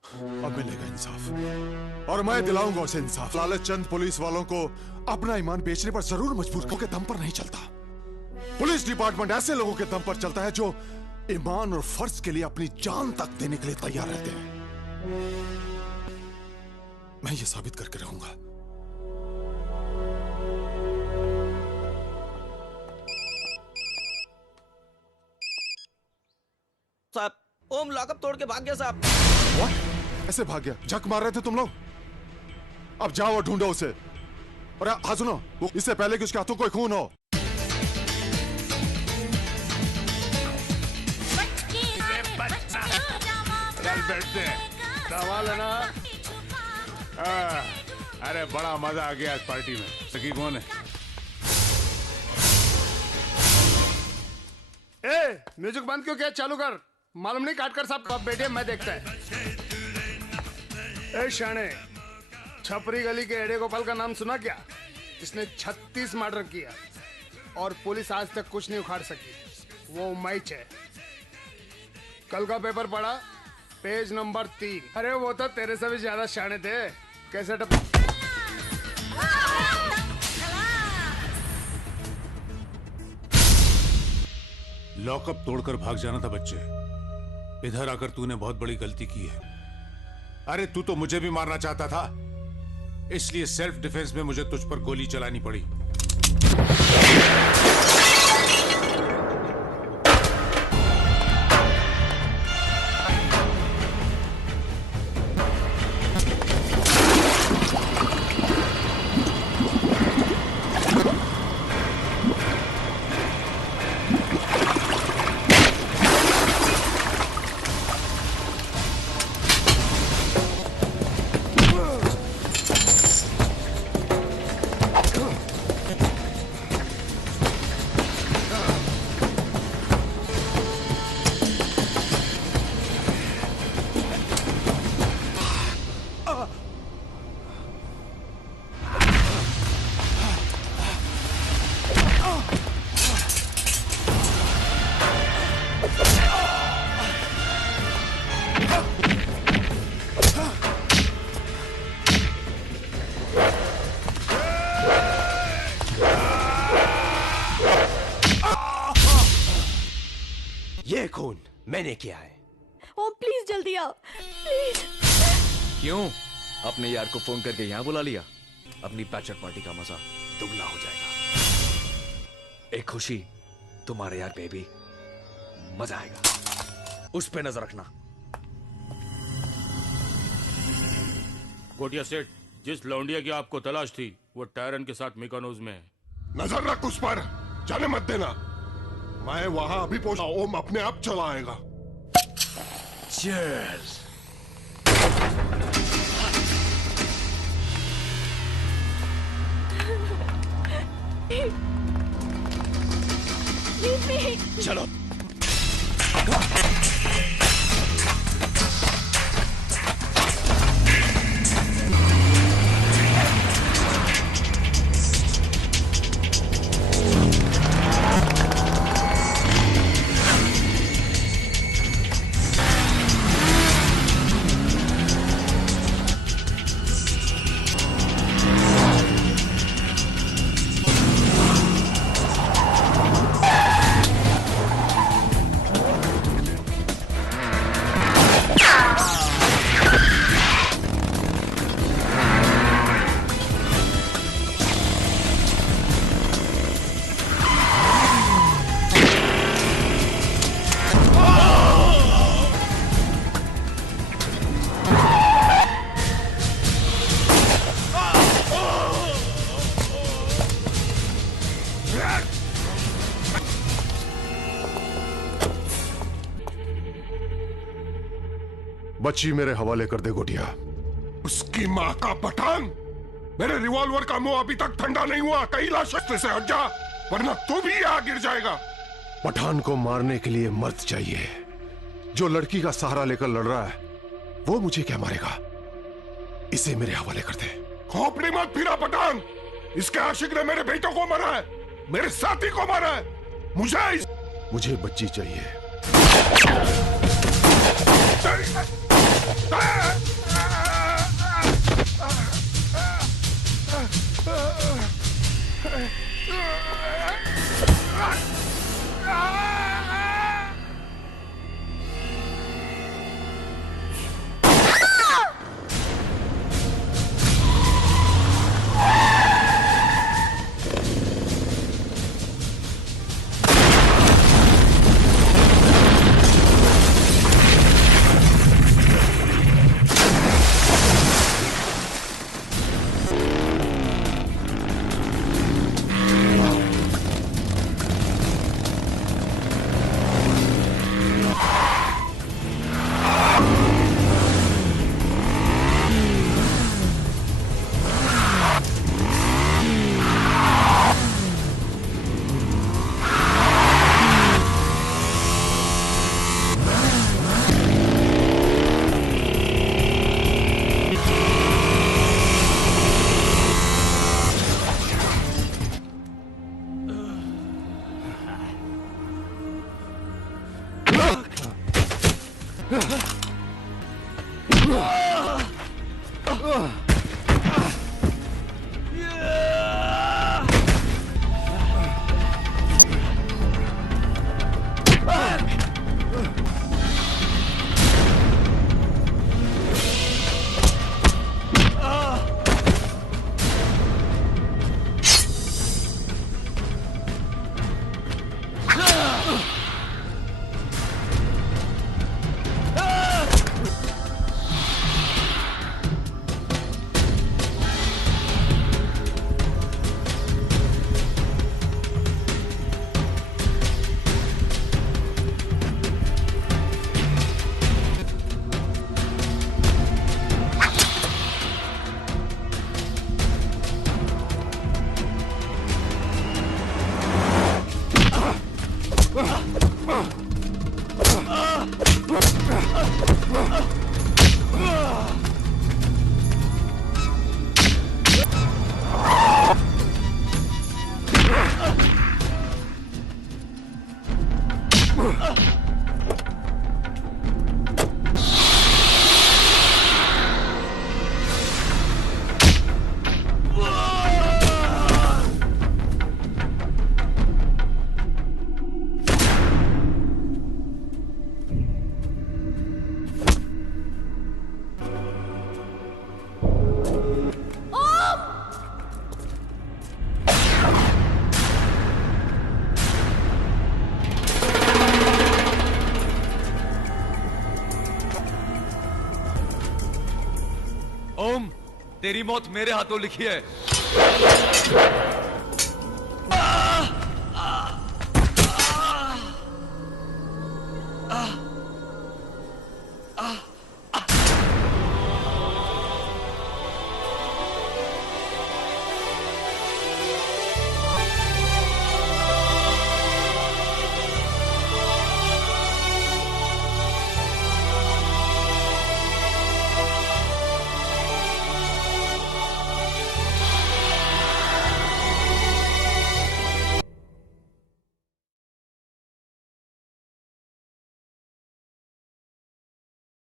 अब मिलेगा इंसाफ, और मैं दिलाऊंगा उसे इंसाफ। लालच चंद पुलिस वालों को अपना ईमान बेचने पर जरूर मजबूर के दम पर नहीं चलता। पुलिस डिपार्टमेंट ऐसे लोगों के दम पर चलता है जो ईमान और फर्ज के लिए अपनी जान तक देने के लिए तैयार रहते हैं। मैं ये साबित करके रहूंगा। साहब, ओम लॉकअप तोड़ के भाग गया साहब। What? ऐसे भाग गया? झक मार रहे थे तुम लोग? अब जाओ और ढूंढो उसे। और हाँ सुनो, वो इससे पहले कि उसके हाथों कोई खून हो। चल बैठते हैं। सवाल है ना? अरे बड़ा मजा आ गया इस पार्टी में। सखी कौन है? ए, म्यूजिक बंद क्यों किया? चालू कर। मालूम नहीं काट कर साहब कब बैठे मैं देखता है। ए शाने, छपरी गली के एड़े गोपाल का नाम सुना क्या? जिसने 36 मर्डर किया और पुलिस आज तक कुछ नहीं उखाड़ सकी। वो मैच है। कल का पेपर पढ़ा, पेज नंबर 3। अरे वो तो तेरे से भी ज्यादा शाने थे। कैसे लॉकअप तोड़कर भाग जाना था बच्चे। इधर आकर तूने बहुत बड़ी गलती की है। अरे तू तो मुझे भी मारना चाहता था, इसलिए सेल्फ डिफेंस में मुझे तुझ पर गोली चलानी पड़ी। ये खून मैंने किया है। ओम प्लीज जल्दी आओ, प्लीज। क्यों? अपने यार को फोन करके यहाँ बुला लिया? अपनी पैचर पार्टी का मजा दुगना हो जाएगा। एक खुशी तुम्हारे यार पे भी मजा आएगा। उस पे नजर रखना। गोटिया सेठ, जिस लौंडिया की आपको तलाश थी वो टायरन के साथ मिकानोज में है। नजर रख उस पर, जाने मत देना। मैं वहां अभी पहुंचा। ओम अपने आप चला आएगा। Cheers. Leave me. चलो। बच्ची मेरे हवाले कर दे गोटिया। उसकी माँ का पठान! मेरे रिवॉल्वर का मुंह अभी तक ठंडा नहीं हुआ। कहीं लाश से हट जा, वरना तू भी यहाँ गिर जाएगा। पठान को मारने के लिए मर्द चाहिए। जो लड़की का सहारा लेकर लड़ रहा है वो मुझे क्या मारेगा? इसे मेरे हवाले कर दे। खोपड़ी मत फिरा पठान। इसके आशिक ने मेरे बेटों को मारा है, मेरे साथी को मारा है। मुझे बच्ची चाहिए। ओम, तेरी मौत मेरे हाथों लिखी है।